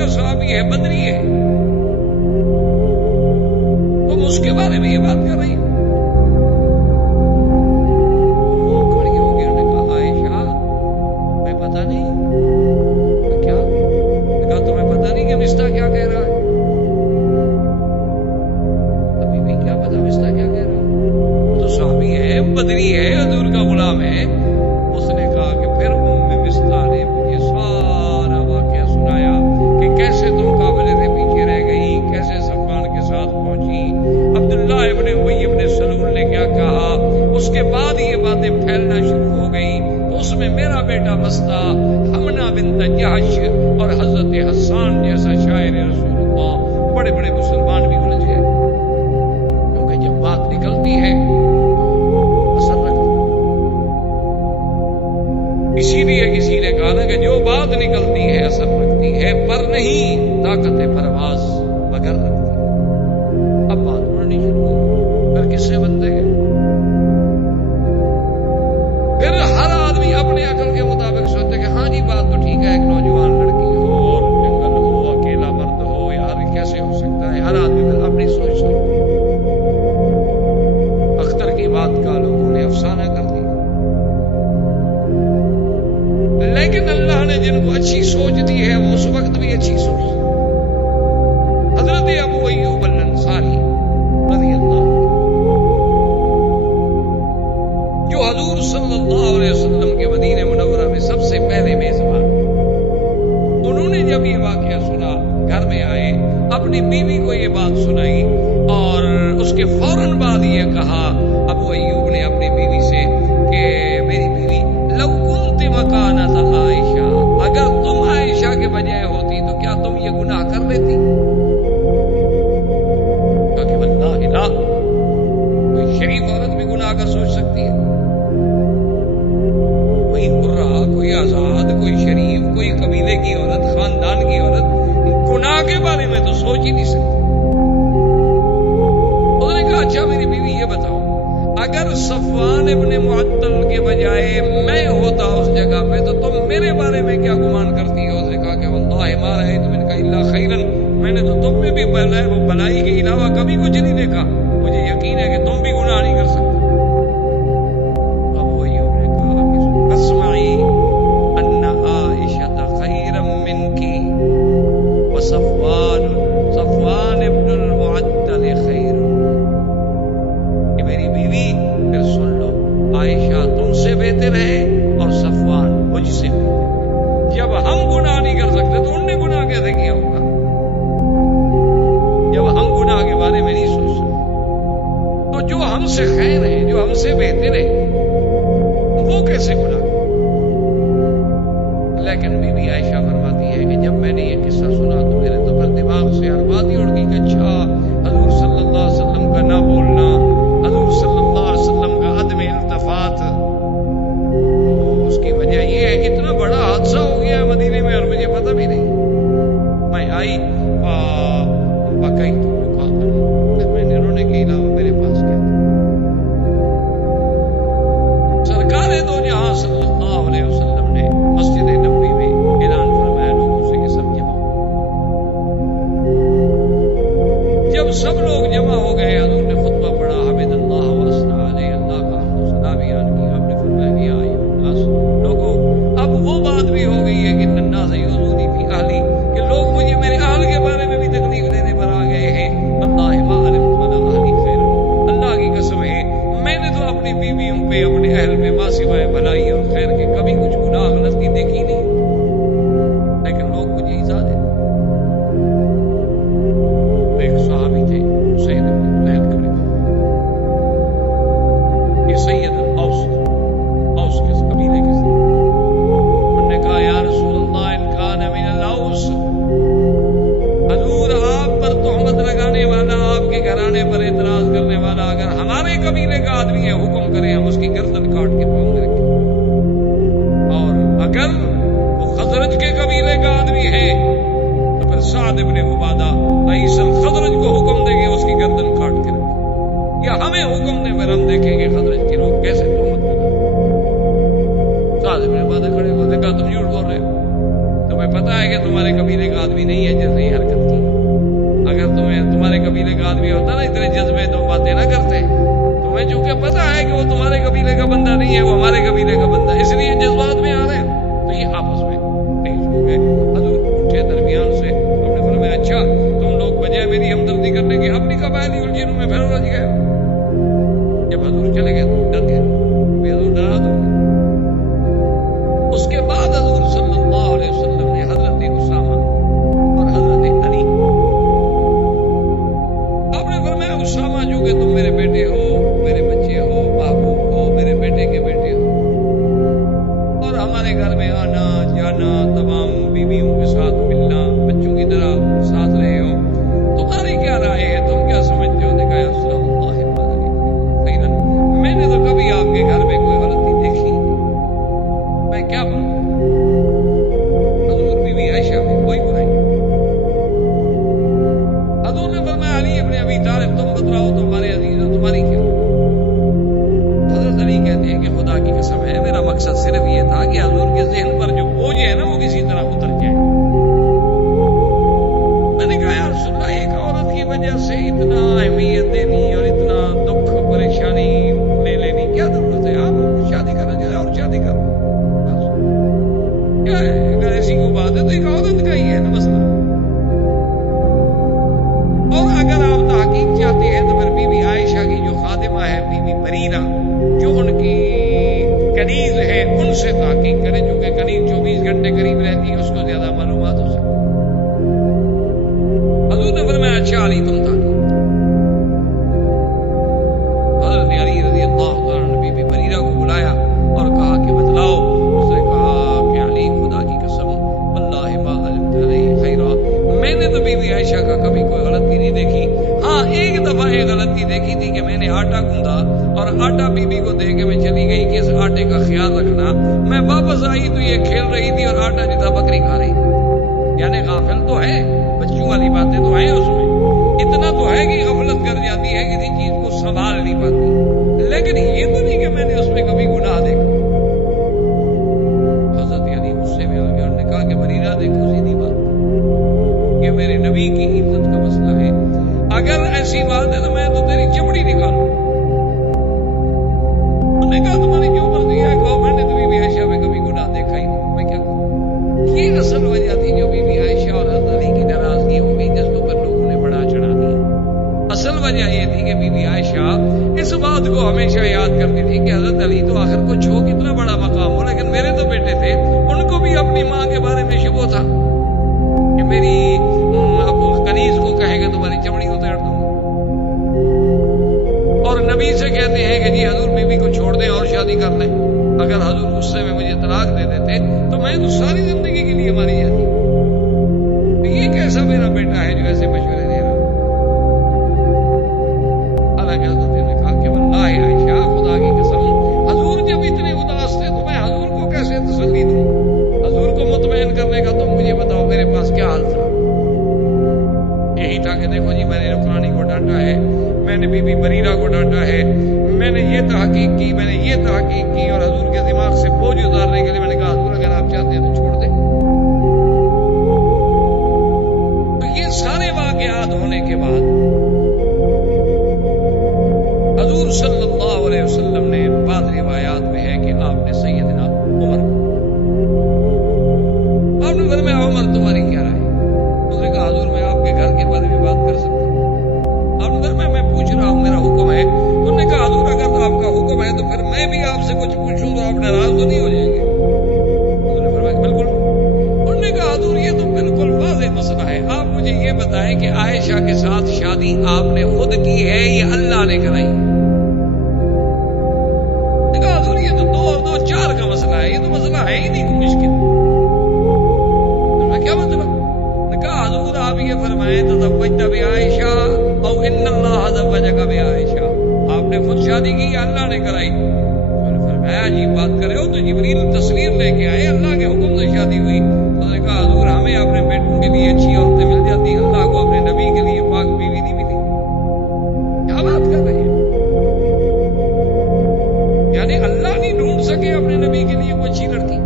کا صحابی ہے، بدری ہے، تم اس کے بارے میں یہ بات کر رہی ہو؟ وہ کھڑی ہو گئی، انہوں نے کہا عائشہ تمہیں پتا نہیں؟ کیا؟ کہا تمہیں پتا نہیں کہ مصطح کیا کہہ رہا ہے؟ ابھی بھی کیا پتا مصطح کیا کہہ رہا ہے؟ تو صحابی ہے، بدری ہے، حضور کا غلام ہے۔ اس نے کہا کہ پھر مصطح نے مجھے سارا واقعہ سنایا کہ کیسے تم قافلے سے پیچھے رہ گئی، کیسے صفوان کے ساتھ پہنچی، عبداللہ ابن ابی ابن سلول نے کیا کہا، اس کے بعد یہ باتیں پھیلنا شروع ہو گئی تو اس میں میرا بیٹا مصطح، حمنہ بنت جحش اور حضرت حسان جیسا شاعر رسول اللہ، بڑے بڑے مسلمان بھی الجھ گئے، کیونکہ جب بات نکلتی ہے تو اثر رکھتی ہے۔ اسی لیے کسی نے کہا نا کہ جو بات نکلتی ہے اثر رکھتی ہے، پر نہیں طاقت پرواز مگر رکھتی ہے۔ اب بات اڑنی شروع ہو، پھر کس سے بنتے ہیں؟ پھر ہر آدمی اپنے عقل کے مطابق سوچتے کہ ہاں جی بات تو ٹھیک ہے، ایک نوجوان لڑکی ہو اور جنگل ہو، اکیلا مرد ہو، یار کیسے ہو سکتا ہے؟ ہر آدمی پھر اپنی سوچ سوچتا ہے۔ اختر کی بات کا لوگوں نے افسانہ کر دیا، لیکن اللہ نے جن کو اچھی سوچ دی ہے وہ اس وقت بھی اچھی سوچ دی۔ حضرت ابو ایوب الانصاری رضی اللہ جو حضور صلی اللہ علیہ وسلم کے مدینہ منورہ میں سب سے پہلے میزبان، انہوں نے جب یہ واقعہ سنا گھر میں آئے، اپنی بیوی کو یہ بات سنائی اور اس کے فوراً بعد یہ کہا ابو ایوب نے اپنی بیوی سے کہ میری بیوی لو کنت مکانت عائشہ، اگر تم عائشہ کے بجائے ہوتی تو کیا تم یہ گناہ کر لیتی؟ کہا کہ واللہ لا، کوئی شریف عورت بھی گناہ کا سوچ سکتی ہے، کوئی حرہ، کوئی آزاد، کوئی شریف، کوئی قبیلے کی عورت، خاندان کی عورت گناہ کے بارے میں تو سوچ ہی نہیں سکتی۔ انہوں نے کہا اچھا میری بیوی یہ بتاؤ، اگر صفوان ابن معطل کے بجائے میں ہوتا اس جگہ پہ تو تم میرے بارے میں کیا گمان کرتی ہو؟ اس نے کہا کہ واللہ ما رأیت منک الا خیرا، میں نے تو تم میں بھی بھلائی کے علاوہ کبھی کچھ نہیں دیکھا، مجھے یقین ہے کہ تم بھی گناہ نہیں کر سکتے۔ ابو ایوب نے کہا کہ اسمعی ان عائشہ خیرا منک وصفوان ابن المعطل خیر، کہ میری بیوی پھر سن لو، عائشہ تم سے بہتر ہے اور صفوان مجھ سے بہتر۔ جب ہم گناہ نہیں کر سکتے تو ان نے گناہ کیسے کیا ہوگا؟ جب ہم گناہ کے بارے میں نہیں سوچ سکتے تو جو ہم سے خیر ہے، جو ہم سے بہتر ہے، وہ کیسے گناہ کریں؟ لیکن بی بی عائشہ فرماتی ہے کہ جب میں نے یہ قصہ سنا تو میرے تو پھر دماغ سے ہر بات ہی اڑ گئی کہ اچھا حضور صلی اللہ علیہ وسلم کا نہ بولنا، حضور صلی اللہ علیہ وسلم کا عدم التفات، اس کی وجہ یہ ہے کہ اتنا بڑا حادثہ ہو گیا مدینے میں اور مجھے پتہ بھی نہیں۔ میں آئی بکئی تو میں نے رونے کے علاوہ میرے پاس کیا تھا؟ سرکار دو جہاں صلی اللہ علیہ وسلم نے مسجد نبوی میں اعلان فرمایا لوگوں سے کہ سب جمع ہو۔ جب سب لوگ جمع ہو گئے، حضور نے خطبہ پڑھا، حمد اللہ وثنا علیہ، اللہ کا حمد و ثنا بیان کیا، آپ نے فرمایا کہ یا ایھا الناس، لوگوں اب وہ بات بھی ہو گئی ہے کہ الناس یؤذونی فی اہلی، کہ لوگ مجھے میرے اہل کے بارے میں بھی تکلیف دینے پر آ گئے ہیں۔ اللہ ما علمت ولا اہلی خیر، اللہ کی قسم ہے میں نے تو اپنی بیویوں پہ، اپنے اہل پہ ماں سوائے بھلائی اور خیر کے کبھی کچھ گناہ غلطی دیکھی نہیں، لیکن لوگ مجھے ایذا دیتے۔ ایک صحابی تھے سید بن زید کھڑے، یہ سید اوس کے قبیلے کے ساتھ، انہوں نے کہا یا رسول اللہ ان کان من الاوس، حضور آپ پر تہمت لگانے والا، آپ کے گھرانے پر اعتراض کرنے والا اگر ہمارے قبیلے کا آدمی ہے، حکم کریں ہم اس کی گردن کاٹ کے پاؤں میں رکھیں، اور اگر وہ خزرج کے قبیلے کا آدمی ہے تو پھر سعد ابن عبادہ رئیس الخزرج کو حکم دیں گے اس کی گردن کاٹ کے رکھیں، یا ہمیں حکم دیں پھر ہم دیکھیں گے خزرج کے لوگ کیسے تہمت لگاتے۔ سعد ابن عبادہ کھڑے ہوئے، کہا تم جھوٹ بول رہے ہو، تمہیں پتا ہے کہ تمہارے قبیلے قبیلے کا آدمی نہیں ہے جس نے یہ حرکت کی. اگر تمہارے قبیلے کا آدمی ہوتا نا اتنے جذبے تو باتیں نہ کرتے. تمہیں چونکہ پتا ہے کہ وہ تمہارے قبیلے کا بندہ نہیں ہے, وہ ہمارے قبیلے کا بندہ ہے, اس لیے جذبات میں آ رہے ہیں. تو یہ آپس میں پیش ہو گئے. حضور اٹھے درمیان سے, ہم نے فرمایا اچھا تم لوگ بجائے میری ہمدردی کرنے کے اپنی قبائلی الجھنوں میں پھر الجھ گئے. جب حضور چلے گئے تو ڈر گئے, حضور ڈرا دو. اس کے بعد حضور صلی اللہ علیہ وسلم نے حضرت اسامہ اور حضرت علی, آپ نے فرمایا اسامہ جو کہ تم میرے بیٹے ہو, میرے بچے ہو, محبوب ہو, میرے بیٹے کے بیٹے ہو, اور ہمارے گھر میں آنا جانا, تمام بیویوں کے ساتھ ملنا, بچوں کی طرح ساتھ رہے ہو, تمہاری کیا رائے ہے, تم کیا سمجھتے ہو؟ نے کہا یا رسول اللہ خیرن, میں نے تو کبھی آپ کے گھر میں کوئی غلطی دیکھی نہیں, میں کیا بولوں. حضور بی بی عائشہ میں کوئی برائی. حضور نے فرمایا علی ابن ابی طالب تم بتلاؤ تمہارے عزیز ہو, تمہاری کیا؟ حضرت علی کہتے ہیں کہ خدا کی قسم ہے میرا مقصد صرف یہ تھا کہ حضور کے ذہن پر جو بوجھ ہے نا وہ کسی طرح اتر جائے. میں نے کہا یا رسول اللہ ایک عورت کی وجہ سے اتنا اہمیت دینی اور اتنا دکھ پریشانی لے لینی کیا ضرورت ہے؟ آپ شادی کرنا چاہتے اور شادی کرو, کیا ہے؟ اگر ایسی کوئی بات ہے تو ایک عورت کا ہی ہے نا مسئلہ. اور اگر آپ تحقیق چاہتے ہیں تو پھر بی بی عائشہ کی جو خادمہ ہے بی بی بریرہ جو ان کی کنیز ہے ان سے تحقیق کریں, جو کہ کنیز 24 گھنٹے قریب رہتی ہے, اس کو زیادہ معلومات ہو سکتی. حضور نے فرمایا اچھا علی تم تحقیق. حضرت علی رضی اللہ تعالیٰ نے بی بی بریرہ کو بلایا اور کہا کہ بتلاؤ. اس نے کہا کہ علی خدا کی قسم واللہ ما علمت علیہ خیرا, میں نے تو بی بی عائشہ کا کبھی کوئی غلطی نہیں دیکھی. ہاں ایک دفعہ ایک غلطی دیکھی تھی کہ میں نے آٹا گوندا اور آٹا بی بی کو دے کے میں چلی گئی کہ اس آٹے کا خیال رکھنا. میں واپس آئی تو یہ کھیل رہی تھی اور آٹا جو تھا بکری کھا رہی تھی. یعنی غافل تو ہے, بچوں والی باتیں تو ہیں اس میں, اتنا تو ہے کہ غفلت کر جاتی ہے, کسی چیز کو سنبھال نہیں پاتی, لیکن یہ تو نہیں کہ میں نے اس میں کبھی گناہ دیکھا. حضرت علی غصے میں آ گیا اور نے کہا کہ بریرہ دیکھو سیدھی بات, یہ میرے نبی کی عزت کا مسئلہ ہے, اگر ایسی بات ہے تو میں تو تیری چمڑی نکالوں. انہوں نے کہا تمہاری جو مرضی ہے کہو, میں نے تو بی بی عائشہ میں کبھی گناہ دیکھا ہی نہیں, میں کیا کروں. یہ اصل وجہ تھی جو بی بی عائشہ اور حضرت علی کی ناراضگی ہو گئی, جس کو پر لوگوں نے بڑا چڑھا دیا. اصل وجہ یہ تھی کہ بی بی عائشہ اس بات کو ہمیشہ یاد کرتی تھی کہ حضرت علی تو آخر کچھ ہو, کتنا بڑا مقام ہو, لیکن میرے تو بیٹے تھے, ان کو بھی اپنی ماں کے بارے میں شبہ تھا کہ میری کنیز کو کہے گا تمہاری چمڑی اتار دوں گا. اور نبی سے کہتے ہیں کہ جی حضور بیوی کو چھوڑ دیں اور شادی کر لیں. اگر حضور غصے میں مجھے طلاق دے دیتے تو میں تو ساری زندگی کے لیے ماری جاتی. یہ کیسا میرا بیٹا ہے جو ایسے مشورے دے رہا. حالانکہ حضرت نے کہا کہ واللہ عائشہ خدا کی قسم حضور جب اتنے اداس تھے تو میں حضور کو کیسے تسلی دوں, حضور کو مطمئن کرنے کا تم مجھے بتاؤ میرے پاس کیا حال تھا. یہی تھا کہ دیکھو جی میں نے رکرانی کو ڈانٹا ہے, میں نے بی بی بریرہ کو ڈانٹا ہے, میں نے یہ تحقیق کی, میں نے یہ تحقیق کی, اور حضور کے دماغ سے بوجھ اتارنے کے لیے میں نے کہا حضور اگر آپ چاہتے ہیں تو چھوڑ دیں. تو یہ سارے واقعات ہونے کے بعد حضور صلی اللہ علیہ وسلم نے, بعض روایات میں ہے کہ آپ نے سیدنا عمر آپ نے فرمایا عمر تمہاری کیا رائے؟ اس نے کہا حضور میں آپ کے گھر کے بارے میں بات کر سکتا ہوں. آپ نے فرمایا میں پوچھ رہا ہوں, میرا حکم ہے. تو نے کہا حضور اگر آپ کا حکم ہے تو پھر میں بھی آپ سے کچھ پوچھوں تو آپ ناراض تو نہیں ہو جائیں گے؟ حضور نے فرمایا بالکل. انہوں نے کہا حضور یہ تو بالکل واضح مسئلہ ہے, آپ مجھے یہ بتائیں کہ عائشہ کے ساتھ شادی آپ نے خود کی ہے یا اللہ نے کرائی؟ نے کہا حضور یہ تو 2 اور 2 4 کا مسئلہ ہے, یہ تو مسئلہ ہے ہی نہیں کوئی مشکل. کیا مطلب؟ نے کہا حضور آپ یہ فرمائیں تزوجت بعائشہ او ان اللہ زوجک بعائشہ, آپ نے خود شادی کی یا اللہ نے کرائی؟ میں نے فرمایا عجیب بات کر رہے ہو, تو جبریل تصویر لے کے آئے, اللہ کے حکم سے شادی ہوئی. تو نے کہا حضور ہمیں اپنے بیٹوں کے لیے اچھی عورتیں مل جاتی, اللہ کو اپنے نبی کے لیے پاک بیوی نہیں ملی. کیا بات کر رہے ہیں؟ یعنی اللہ نہیں ڈھونڈ سکے اپنے نبی کے لیے کوئی اچھی لڑکی.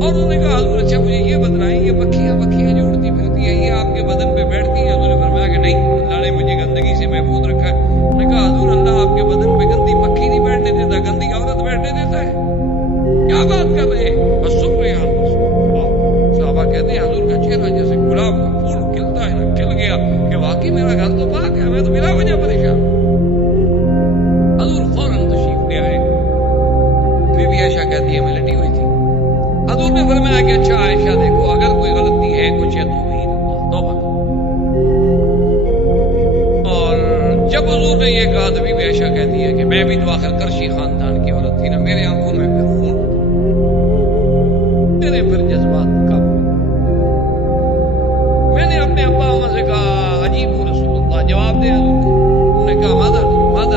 اور انہوں نے کہا حضور اچھا مجھے یہ جواب دے حضور کو. انہوں نے کہا ماذا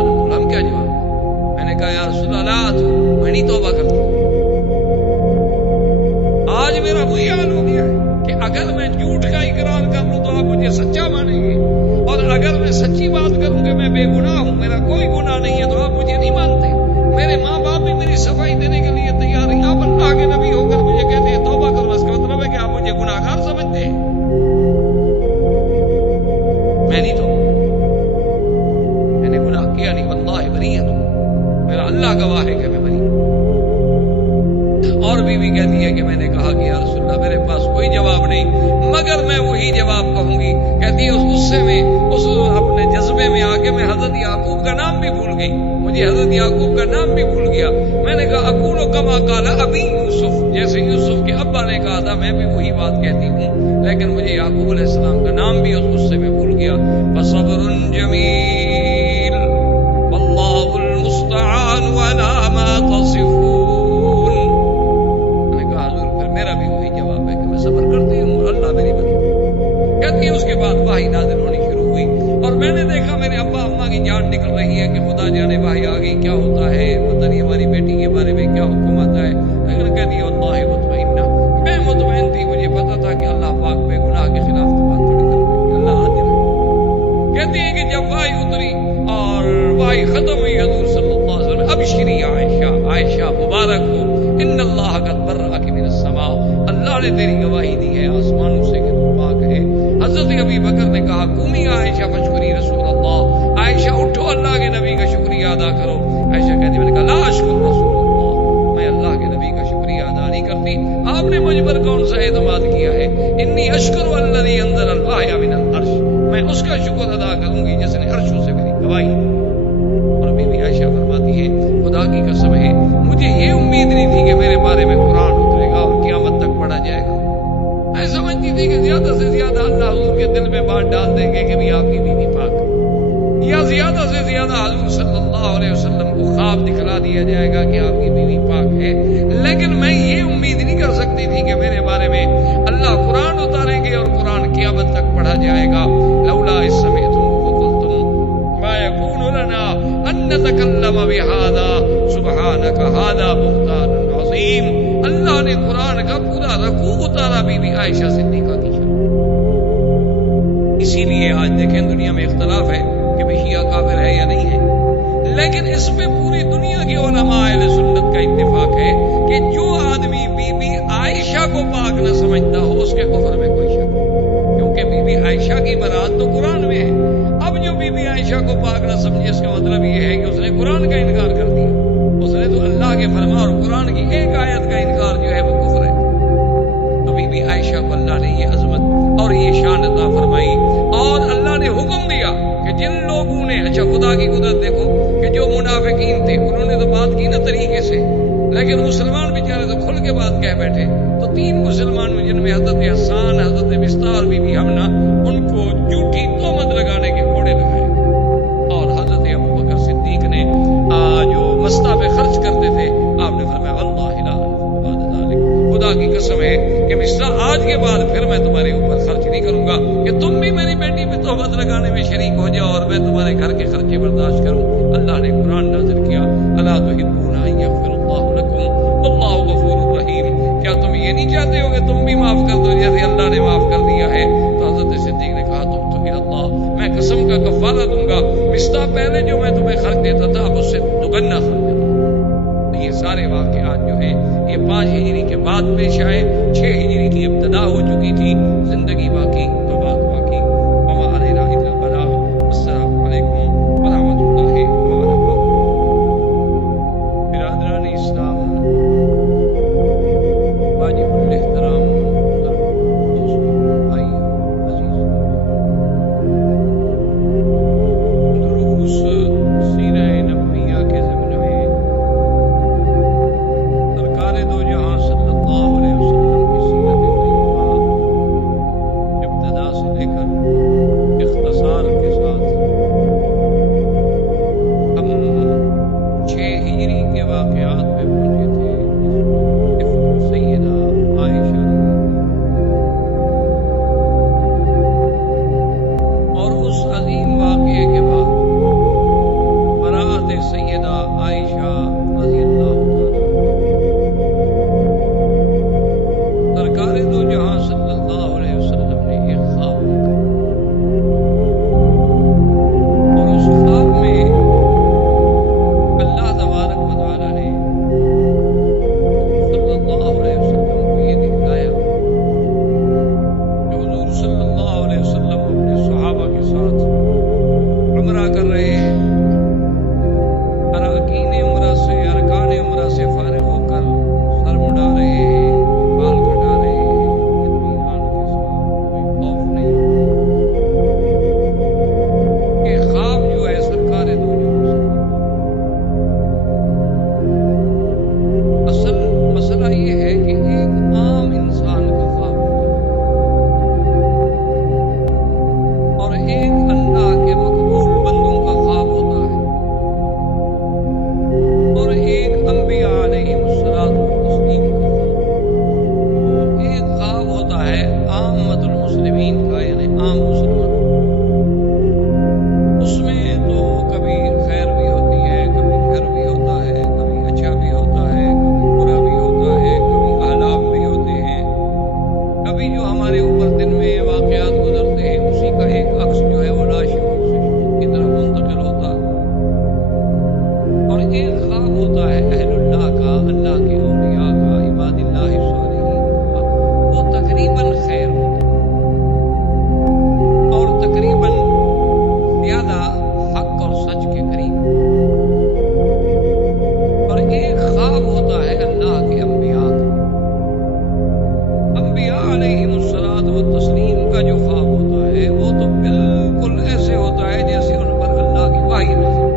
نقول، ہم کیا جواب دیں؟ میں نے کہا یا رسول اللہ میں نہیں توبہ کرتا. آج میرا وہی حال ہو گیا ہے کہ اگر میں جھوٹ کا اقرار کر لوں تو آپ مجھے سچا مانیں گے، اور اگر میں سچی بات کروں کہ میں بے گناہ ہوں، میرا کوئی گناہ نہیں ہے، تو آپ مجھے نہیں مانتے. میرے ماں باپ بھی میری صفائی دینے کے لیے تیار ہیں. آپ اللہ کے نبی ہو کر مجھے کہتے ہیں توبہ کرو، اس کا مطلب ہے کہ آپ مجھے گناہ گار سمجھتے ہیں. میں نہیں تو میں نے گناہ کیا نہیں، واللہ بری ہے، میرا اللہ گواہ ہے کہ میں بری. اور بیوی کہتی ہے کہ میں نے کہا کہ یا رسول اللہ میرے پاس کوئی جواب نہیں مگر میں وہی جواب کہوں گی. کہتی ہے اس غصے میں، اس اپنے جذبے میں آ کے میں حضرت یعقوب کا نام بھی بھول گئی. مجھے حضرت یعقوب کا نام بھی بھول گیا. میں نے کہا اقول کما قال ابی یوسف، جیسے یوسف کے ابا نے کہا تھا میں بھی وہی بات کہتی ہوں، لیکن مجھے یعقوب علیہ السلام کا نام بھی اس غصے میں بھول گیا. فصبر جمیل واللہ المستعان علی ما تصفون. میں نے کہا حضور پھر میرا بھی وہی جواب ہے کہ میں صبر کرتی ہوں اور اللہ میری مدد. کہتی ہے اس کے بعد وحی نازل ہونی شروع ہوئی اور میں نے دیکھا میرے ابا اماں کی جان نکل رہی ہے کہ خدا جانے وحی آ گئی، کیا ہوتا ہے پتہ نہیں، ہماری بیٹی کے بارے میں کیا حکم آتا ہے. لیکن کہتی ہے اللہ مطمئنہ، میں مطمئن تھی، مجھے پتا تھا کہ اللہ پاک بے گناہ کے خلاف تو بات تھوڑی کر رہی ہے، اللہ عادل ہے. کہتی ہے کہ جب وحی اتری اور وحی ختم ہوئی حضور صلی اللہ علیہ وسلم ابشری عائشہ، عائشہ مبارک ہو، ان اللہ قد برأک من السماء، اللہ نے تیری گواہی دی ہے آسمانوں سے کہ تو پاک ہے. حضرت ابی بکر نے کہا قومی عائشہ فشکری رسول اللہ، عائشہ اٹھو اللہ کے نبی کا شکریہ ادا کرو. عائشہ کہتی میں نے کہا لا اشکر رسول اللہ، میں اللہ کے نبی کا شکریہ ادا نہیں کرتی. آپ نے مجھ پر کون سا اعتماد کیا ہے؟ انی اشکر الذی انزل الوحی من العرش، میں اس کا شکر ادا کروں گی جس نے عرشوں سے میری گواہی. اور بی بی عائشہ فرماتی ہے خدا کی قسم ہے مجھے یہ امید نہیں تھی کہ میرے بارے میں قرآن اترے گا اور قیامت تک پڑھا جائے گا. میں سمجھتی تھی کہ زیادہ سے زیادہ اللہ حضور کے دل میں بات ڈال دیں گے کہ بھی آپ کی بیوی پاک، یا زیادہ سے زیادہ حضور صلی اللہ علیہ وسلم کو خواب دکھلا دیا جائے گا کہ آپ کی بیوی پاک ہے. لیکن میں یہ امید نہیں کر سکتی تھی کہ میرے بارے میں اللہ قرآن اتاریں گے اور قرآن قیامت تک پڑھا جائے گا. لولا اذ سمعتم فقلتم ما يكون لنا ان نتكلم بهذا سبحانك هذا بهتان عظیم. اللہ نے قرآن کا پورا رکوع اتارا بی بی عائشہ صدیقہ کی شان. اسی لیے آج دیکھیں دنیا میں اختلاف ہے کہ شیعہ کافر ہے یا نہیں ہے، لیکن اس پہ پوری دنیا کے علماء اہل سنت کا اتفاق ہے کہ جو آدمی بی بی عائشہ کو پاک نہ سمجھتا ہو اس کے کفر میں کوئی شک نہیں، کیونکہ بی بی عائشہ کی برات تو قرآن میں ہے. اب جو بی بی عائشہ کو پاک نہ سمجھے اس کا مطلب یہ ہے کہ اس نے قرآن کا انکار کر دیا، اس نے تو اللہ کے فرمان اور قرآن کی ایک آیت کا انکار جو ہے وہ کفر ہے. تو بی بی عائشہ کو اللہ نے یہ عظمت اور یہ شان عطا فرمائی اور اللہ نے حکم دیا کہ جن لوگوں نے، اچھا خدا کی قدرت دیکھو کہ جو منافقین تھے انہوں نے تو بات کی نا طریقے سے، لیکن مسلمان بیچارے تو کھل کے بات کہہ بیٹھے. تو 3 مسلمان جن میں حضرت حسان، حضرت مستہ اور بی بی حمنہ، ان کو جھوٹی تہمت لگانے کے کوڑے لگائے. اور حضرت ابوبکر صدیق نے جو مستہ پہ خرچ کرتے تھے آپ نے فرمایا واللہ لا بعد ذلک، خدا کی قسم ہے کہ مستہ آج کے بعد پھر میں تمہارے اوپر خرچ نہیں کروں گا کہ تم بھی میری بیٹی پہ تہمت لگانے میں شریک ہو جاؤ اور میں تمہارے گھر کے خرچے برداشت کروں. اللہ نے قرآن نازل کیا الا تحبون ان یغفر اللہ لکم واللہ غفور رحیم. کیا تم یہ نہیں چاہتے ہو کہ تم بھی معاف کر دو جیسے اللہ نے معاف کر دیا ہے؟ تو حضرت صدیق نے کہا تم تو اللہ، میں قسم کا کفارہ دوں گا، مستہ پہلے جو میں تمہیں خرچ دیتا تھا اب اس سے دگنا خرچ دیتا. یہ سارے واقعات جو ہیں یہ 5 ہجری کے بعد پیش آئے. 6 ہجری کی ابتدا ہو چکی تھی، زندگی باقی تو بات باقی. وما علینا الا البلاغ. السلام علیکم ورحمۃ اللہ وبرکاتہ. برادران اسلام، واجب الاحترام دوستوں، بھائی عزیز، دروس سیرہ نبویہ کے ضمن میں سرکار دو جہاں صلی اللہ علیہ وسلم کی سیرت طیبہ ابتدا سے ابھی جو ہمارے اوپر دن میں واقعات گزرتے ہیں اسی کا ایک عکس جو ہے وہ لاشعور سے شعور کی طرف منتقل ہوتا ہے، اور ایک خواب ہوتا ہے اہل اللہ کا، اللہ کے اولیاء کا، عباد اللہ الصالحین کا، وہ تقریباً خیر ہوتا ہے اور تقریباً زیادہ حق اور سچ کے قریب، اور ایک خواب ہوتا ہے اللہ کے انبیاء کا، انبیاء علیہم الصلاۃ والتسلیم کا جو خواب ہوتا ہے وہ تو بالکل ایسے ہوتا ہے جیسے ان پر اللہ کی وحی نازل،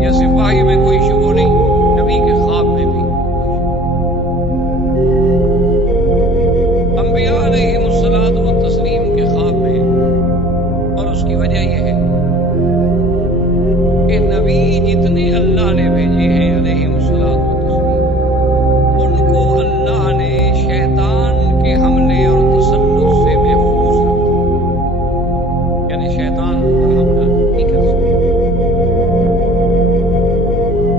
جیسے وحی میں کوئی شبہ نہیں، نبی کے خواب میں بھی انبیاء علیہم الصلاۃ والتسلیم کے خواب میں، اور اس کی وجہ یہ ہے کہ نبی جتنے اللہ نے بھیجے ہیں علیہم الصلاۃ والتسلیم، ان کو اللہ نے شیطان کے حملے اور تسلط سے محفوظ رکھا، یعنی شیطان پر حملہ نہیں کر سکتا۔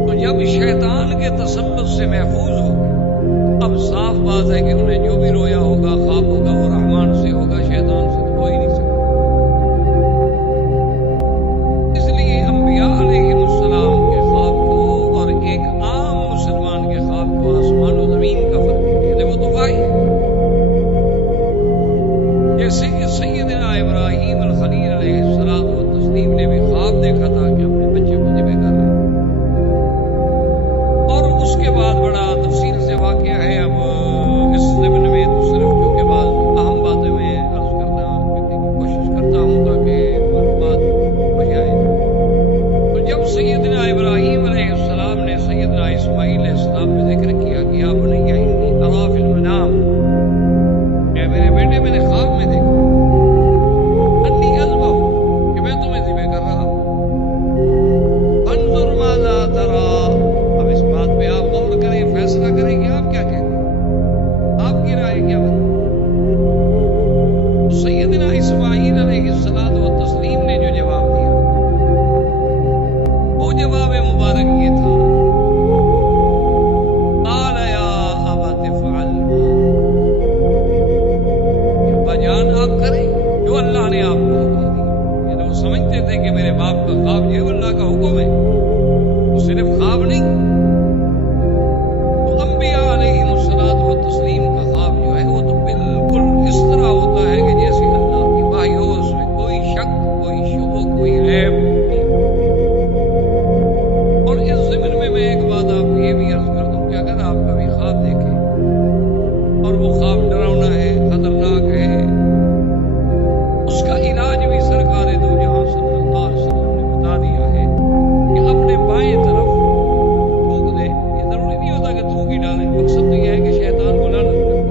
تو جب شیطان کے تسلط سے محفوظ ہو گئے، اب صاف بات ہے کہ انہیں جو بھی رویا ہوگا، خواب ہوگا، وہ رحمان سے ہوگا، شیطان سے تو ہو ہی نہیں سکتا۔ اس لیے انبیاء علیہم السلام کے خواب کو اور ایک عام مسلمان کے خواب کو آسمان و زمین کا فرق ہے، یعنی وہ تو وحی ہے۔ جیسے کہ سیدنا ابراہیم الخلیل علیہ السلام والتسلیم نے بھی خواب دیکھا تھا کہ اپنے بچے کو ذبح کر رہے ہیں، اور اس کے بعد بڑا تفصیل سے واقعہ ہے۔ اب اس ضمن میں تو صرف چونکہ بعض اہم باتیں میں عرض کرنے کی کوشش کرتا ہوں تاکہ معلومات ہو جائے۔ تو جب سیدنا ابراہیم علیہ السلام نے سیدنا اسماعیل علیہ السلام میں ذکر کیا کہ آپ نے ارا فی المنام، کہ میرے بیٹے میں نے خواب میں دیکھا انی اذبح، کہ میں تمہیں ذبح کر رہا ہوں، فانظر ماذا تری، اب اس بات پہ آپ غور کریں، فیصلہ کریں کہ آپ کیا کہتے ہیں، آپ کی رائے کیا بتائیں۔ سیدنا اسماعیل علیہ السلام والتسلیم نے جو جواب دیا وہ جواب مبارک یہ تھا، قال یا ابت افعل ما، کہ ابا جان آپ کریں جو اللہ نے آپ کو حکم دیا۔ یعنی وہ سمجھتے تھے کہ میرے باپ کا خواب یہ اللہ کا حکم ہے، وہ صرف خواب نہیں۔ تو انبیاء علیہم الصلاۃ والتسلیم کا خواب جو ہے وہ تو بالکل اس طرح ہوتا ہے کہ جیسے اللہ کی وحی ہو، اس میں کوئی شک، کوئی شبہ، کوئی عیب نہیں۔ اور اس ضمن میں ایک بات آپ کو یہ بھی عرض کر دوں کہ اگر آپ کبھی خواب دیکھیں اور وہ خواب ڈراؤنا ہے، خطرناک ہے، اس کا علاج بھی سرکار دو جہاں صلی اللہ علیہ وسلم نے بتا دیا ہے کہ اپنے بائیں طرف تھوک دیں۔ یہ ضروری نہیں ہوتا کہ تھوک ہی ڈالیں، مقصد تو یہ ہے کہ شیطان کو لعنت کریں،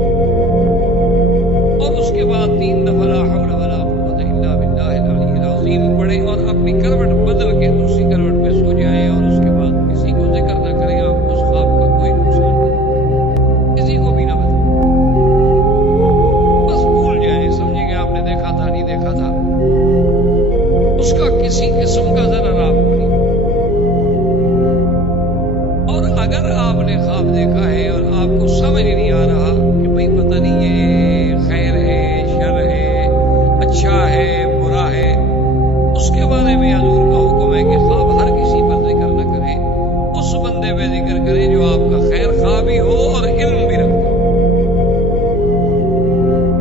اور اس کے بعد 3 دفعہ لا حول ولا قوت الا باللہ العلی العظیم پڑھیں، اور اپنی کروٹ بدل کے دوسری کروٹ پہ سو جائیں، اور اس کے بعد کسی کو ذکر نہ کریں، آپ کو اس خواب کا کوئی نقصان نہیں، کسی کو بھی نہ بتائیں، بس بھول جائیں، سمجھیں کہ آپ نے دیکھا تھا، نہیں دیکھا تھا، اس کا کسی قسم کا ضرر آپ کو نہیں۔ اور اگر آپ نے خواب دیکھا ہے اور آپ کو سمجھ نہیں آ رہا کہ بھئی پتہ نہیں یہ خیر ہے، شر ہے، اچھا ہے، برا ہے، اس کے بارے میں حضور کا حکم ہے کہ خواب ہر کسی پر ذکر نہ کریں، اس بندے پہ ذکر کریں جو آپ کا خیر خواب بھی ہو اور علم بھی رکھتا ہو۔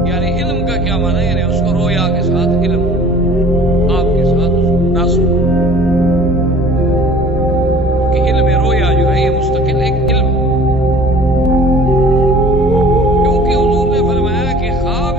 یعنی علم کا کیا معنی ہے؟ یعنی اس کو رویا کے ساتھ علم، خواب کے ساتھ اس کو نہ سنو، کہ علم رویا جو ہے یہ مستقل ایک علم، کیونکہ حضور نے فرمایا کہ خواب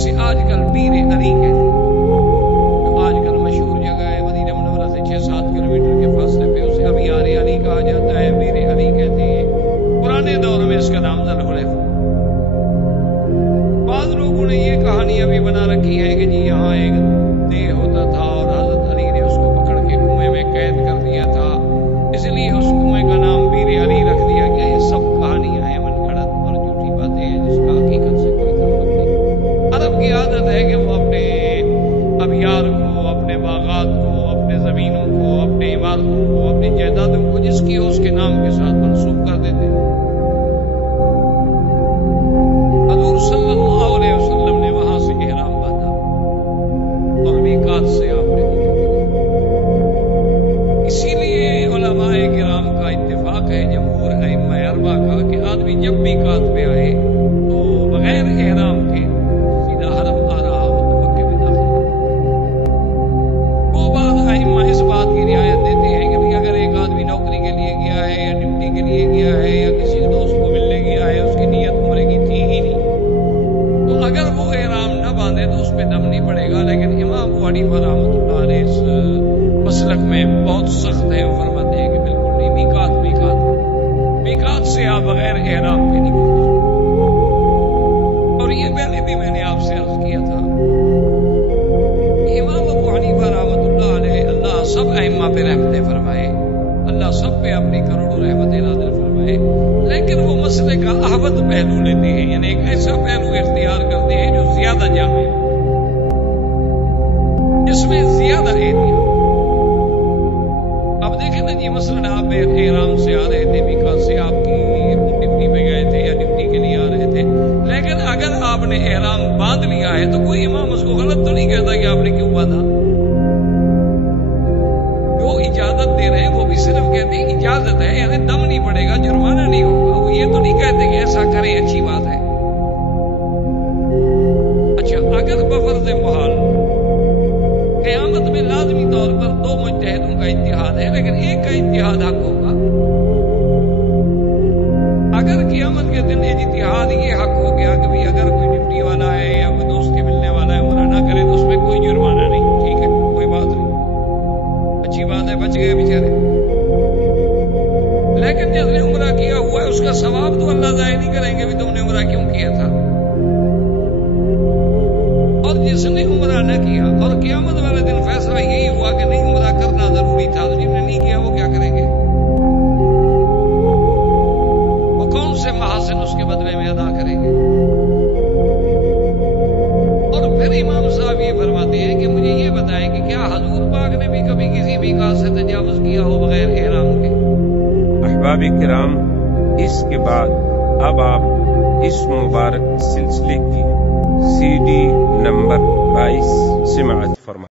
جسے آج کل پیر علی کہتے ہیں، آج کل مشہور جگہ ہے مدینہ منورہ سے 6-7 کلومیٹر کے فاصلے پہ، اسے ابیار علی کہا جاتا ہے، پیر علی کہتے ہیں۔ پرانے دور میں اس کا نام ذوالحلیفہ۔ بعض لوگوں نے یہ کہانی ابھی بنا رکھی ہے کہ جی یہاں ایک دیہ ہوتا تھا اور حضرت علی نے اس کو پکڑ کے کنویں میں قید کر دیا تھا، اس لیے اس کنویں کا نام پیر علی رکھ دیا گیا۔ یہ سب کہانیاں ہیں، من گھڑت اور جھوٹی باتیں ہیں جس کا حقیقت سے کوئی تعلق نہیں۔ عرب کی عادت ہے کہ وہ اپنے ابیار کو، اپنے باغات کو، اپنے زمینوں کو، اپنے عمارتوں کو، اپنی جائیدادوں کو جس کی ہو اس کے نام کے ساتھ منسوب کر دیتے ہیں۔ حضور صلی اللہ علیہ وسلم نے وہاں سے احرام باندھا اور میقات سے آپ نے نکلا۔ اسی لیے علماء کرام کا اتفاق ہے، جمہور ائمہ اربعہ کا، کہ آدمی جب میقات پہ آئے تو بغیر احرام کے سیدھا حرم آ رہا ہو تو مکے میں داخل ہو۔ وہ بعض ائمہ اس بات کی رعایت دیتے ہیں کہ بھئی اگر ایک آدمی نوکری کے لیے گیا ہے یا ڈیوٹی کے لیے گیا ہے یا کسی دوست کو ملنے گیا ہے، اس کی نیت عمرے کی تھی ہی نہیں، تو اگر وہ احرام نہ باندھے تو اس پہ دم نہیں پڑے گا۔ لیکن امام ابو حنیفہ رحمۃ اللہ علیہ اس مسلک میں بہت سخت ہے، وہ فرماتے ہیں کہ بالکل نہیں، میقات سے آپ بغیر احرام کے نہیں گزر سکتے۔ اور یہ پہلے بھی میں نے آپ سے عرض کیا تھا کہ امام ابو حنیفہ رحمۃ اللہ علیہ، اللہ سب ائمہ پہ رحمتیں فرمائے، اللہ سب پہ اپنی کروڑوں رحمتیں نازل فرمائے، لیکن وہ مسئلے کا احوط پہلو لیتے ہیں، یعنی ایک ایسا پہلو اختیار کرتے ہیں جو زیادہ جامع ہے، جس میں زیادہ احتیاط۔ اب دیکھیں نا جی، مثلاً آپ احرام سے آ رہے تھے، میقات سے آپ کی ڈیوٹی پہ گئے تھے یا ڈیوٹی کے لیے آ رہے تھے، لیکن اگر آپ نے احرام باندھ لیا ہے تو کوئی امام اس کو غلط تو نہیں کہتا کہ آپ نے کیوں باندھا۔ جو اجازت دے رہے ہیں وہ بھی صرف کہتے ہیں اجازت ہے، یعنی دم نہیں پڑے گا، جرمانہ نہیں ہوگا، وہ یہ تو نہیں کہتے کہ ایسا کریں اچھی بات ہے۔ اچھا، اگر بفرض محال قیامت میں لازمی طور پر 2 مجتہدوں کا اتحاد ہے، لیکن ایک کا اتحاد حق ہوگا۔ اگر قیامت کے دن اجتہاد یہ حق ہو گیا کہ بھی اگر کوئی ڈیوٹی والا ہے یا کوئی دوست کے ملنے والا ہے عمرہ نہ کرے تو اس پہ کوئی جرمانہ نہیں، ٹھیک ہے، کوئی بات نہیں، اچھی بات ہے، بچ گئے بیچارے۔ لیکن جس نے عمرہ کیا ہوا ہے اس کا ثواب تو اللہ ضائع نہیں کریں گے بھی تم نے عمرہ کیوں کیا تھا۔ اور جس نے عمرہ نہ کیا اور قیامت والے دن فیصلہ یہی ہوا کہ نہیں عمرہ کرنا ضروری تھا، تو جن نے نہیں کیا وہ کیا کریں گے؟ وہ کون سے محاسن اس کے بدلے میں ادا کریں گے؟ اور پھر امام صاحب یہ فرماتے ہیں کہ مجھے یہ بتائیں کہ کیا حضور پاک نے بھی کبھی کسی میقات سے تجاوز کیا ہو بغیر احرام کے؟ احباب کرام، اس کے بعد اب آپ اس مبارک سلسلے کی CD نمبر 22 سماعت فرمائیں۔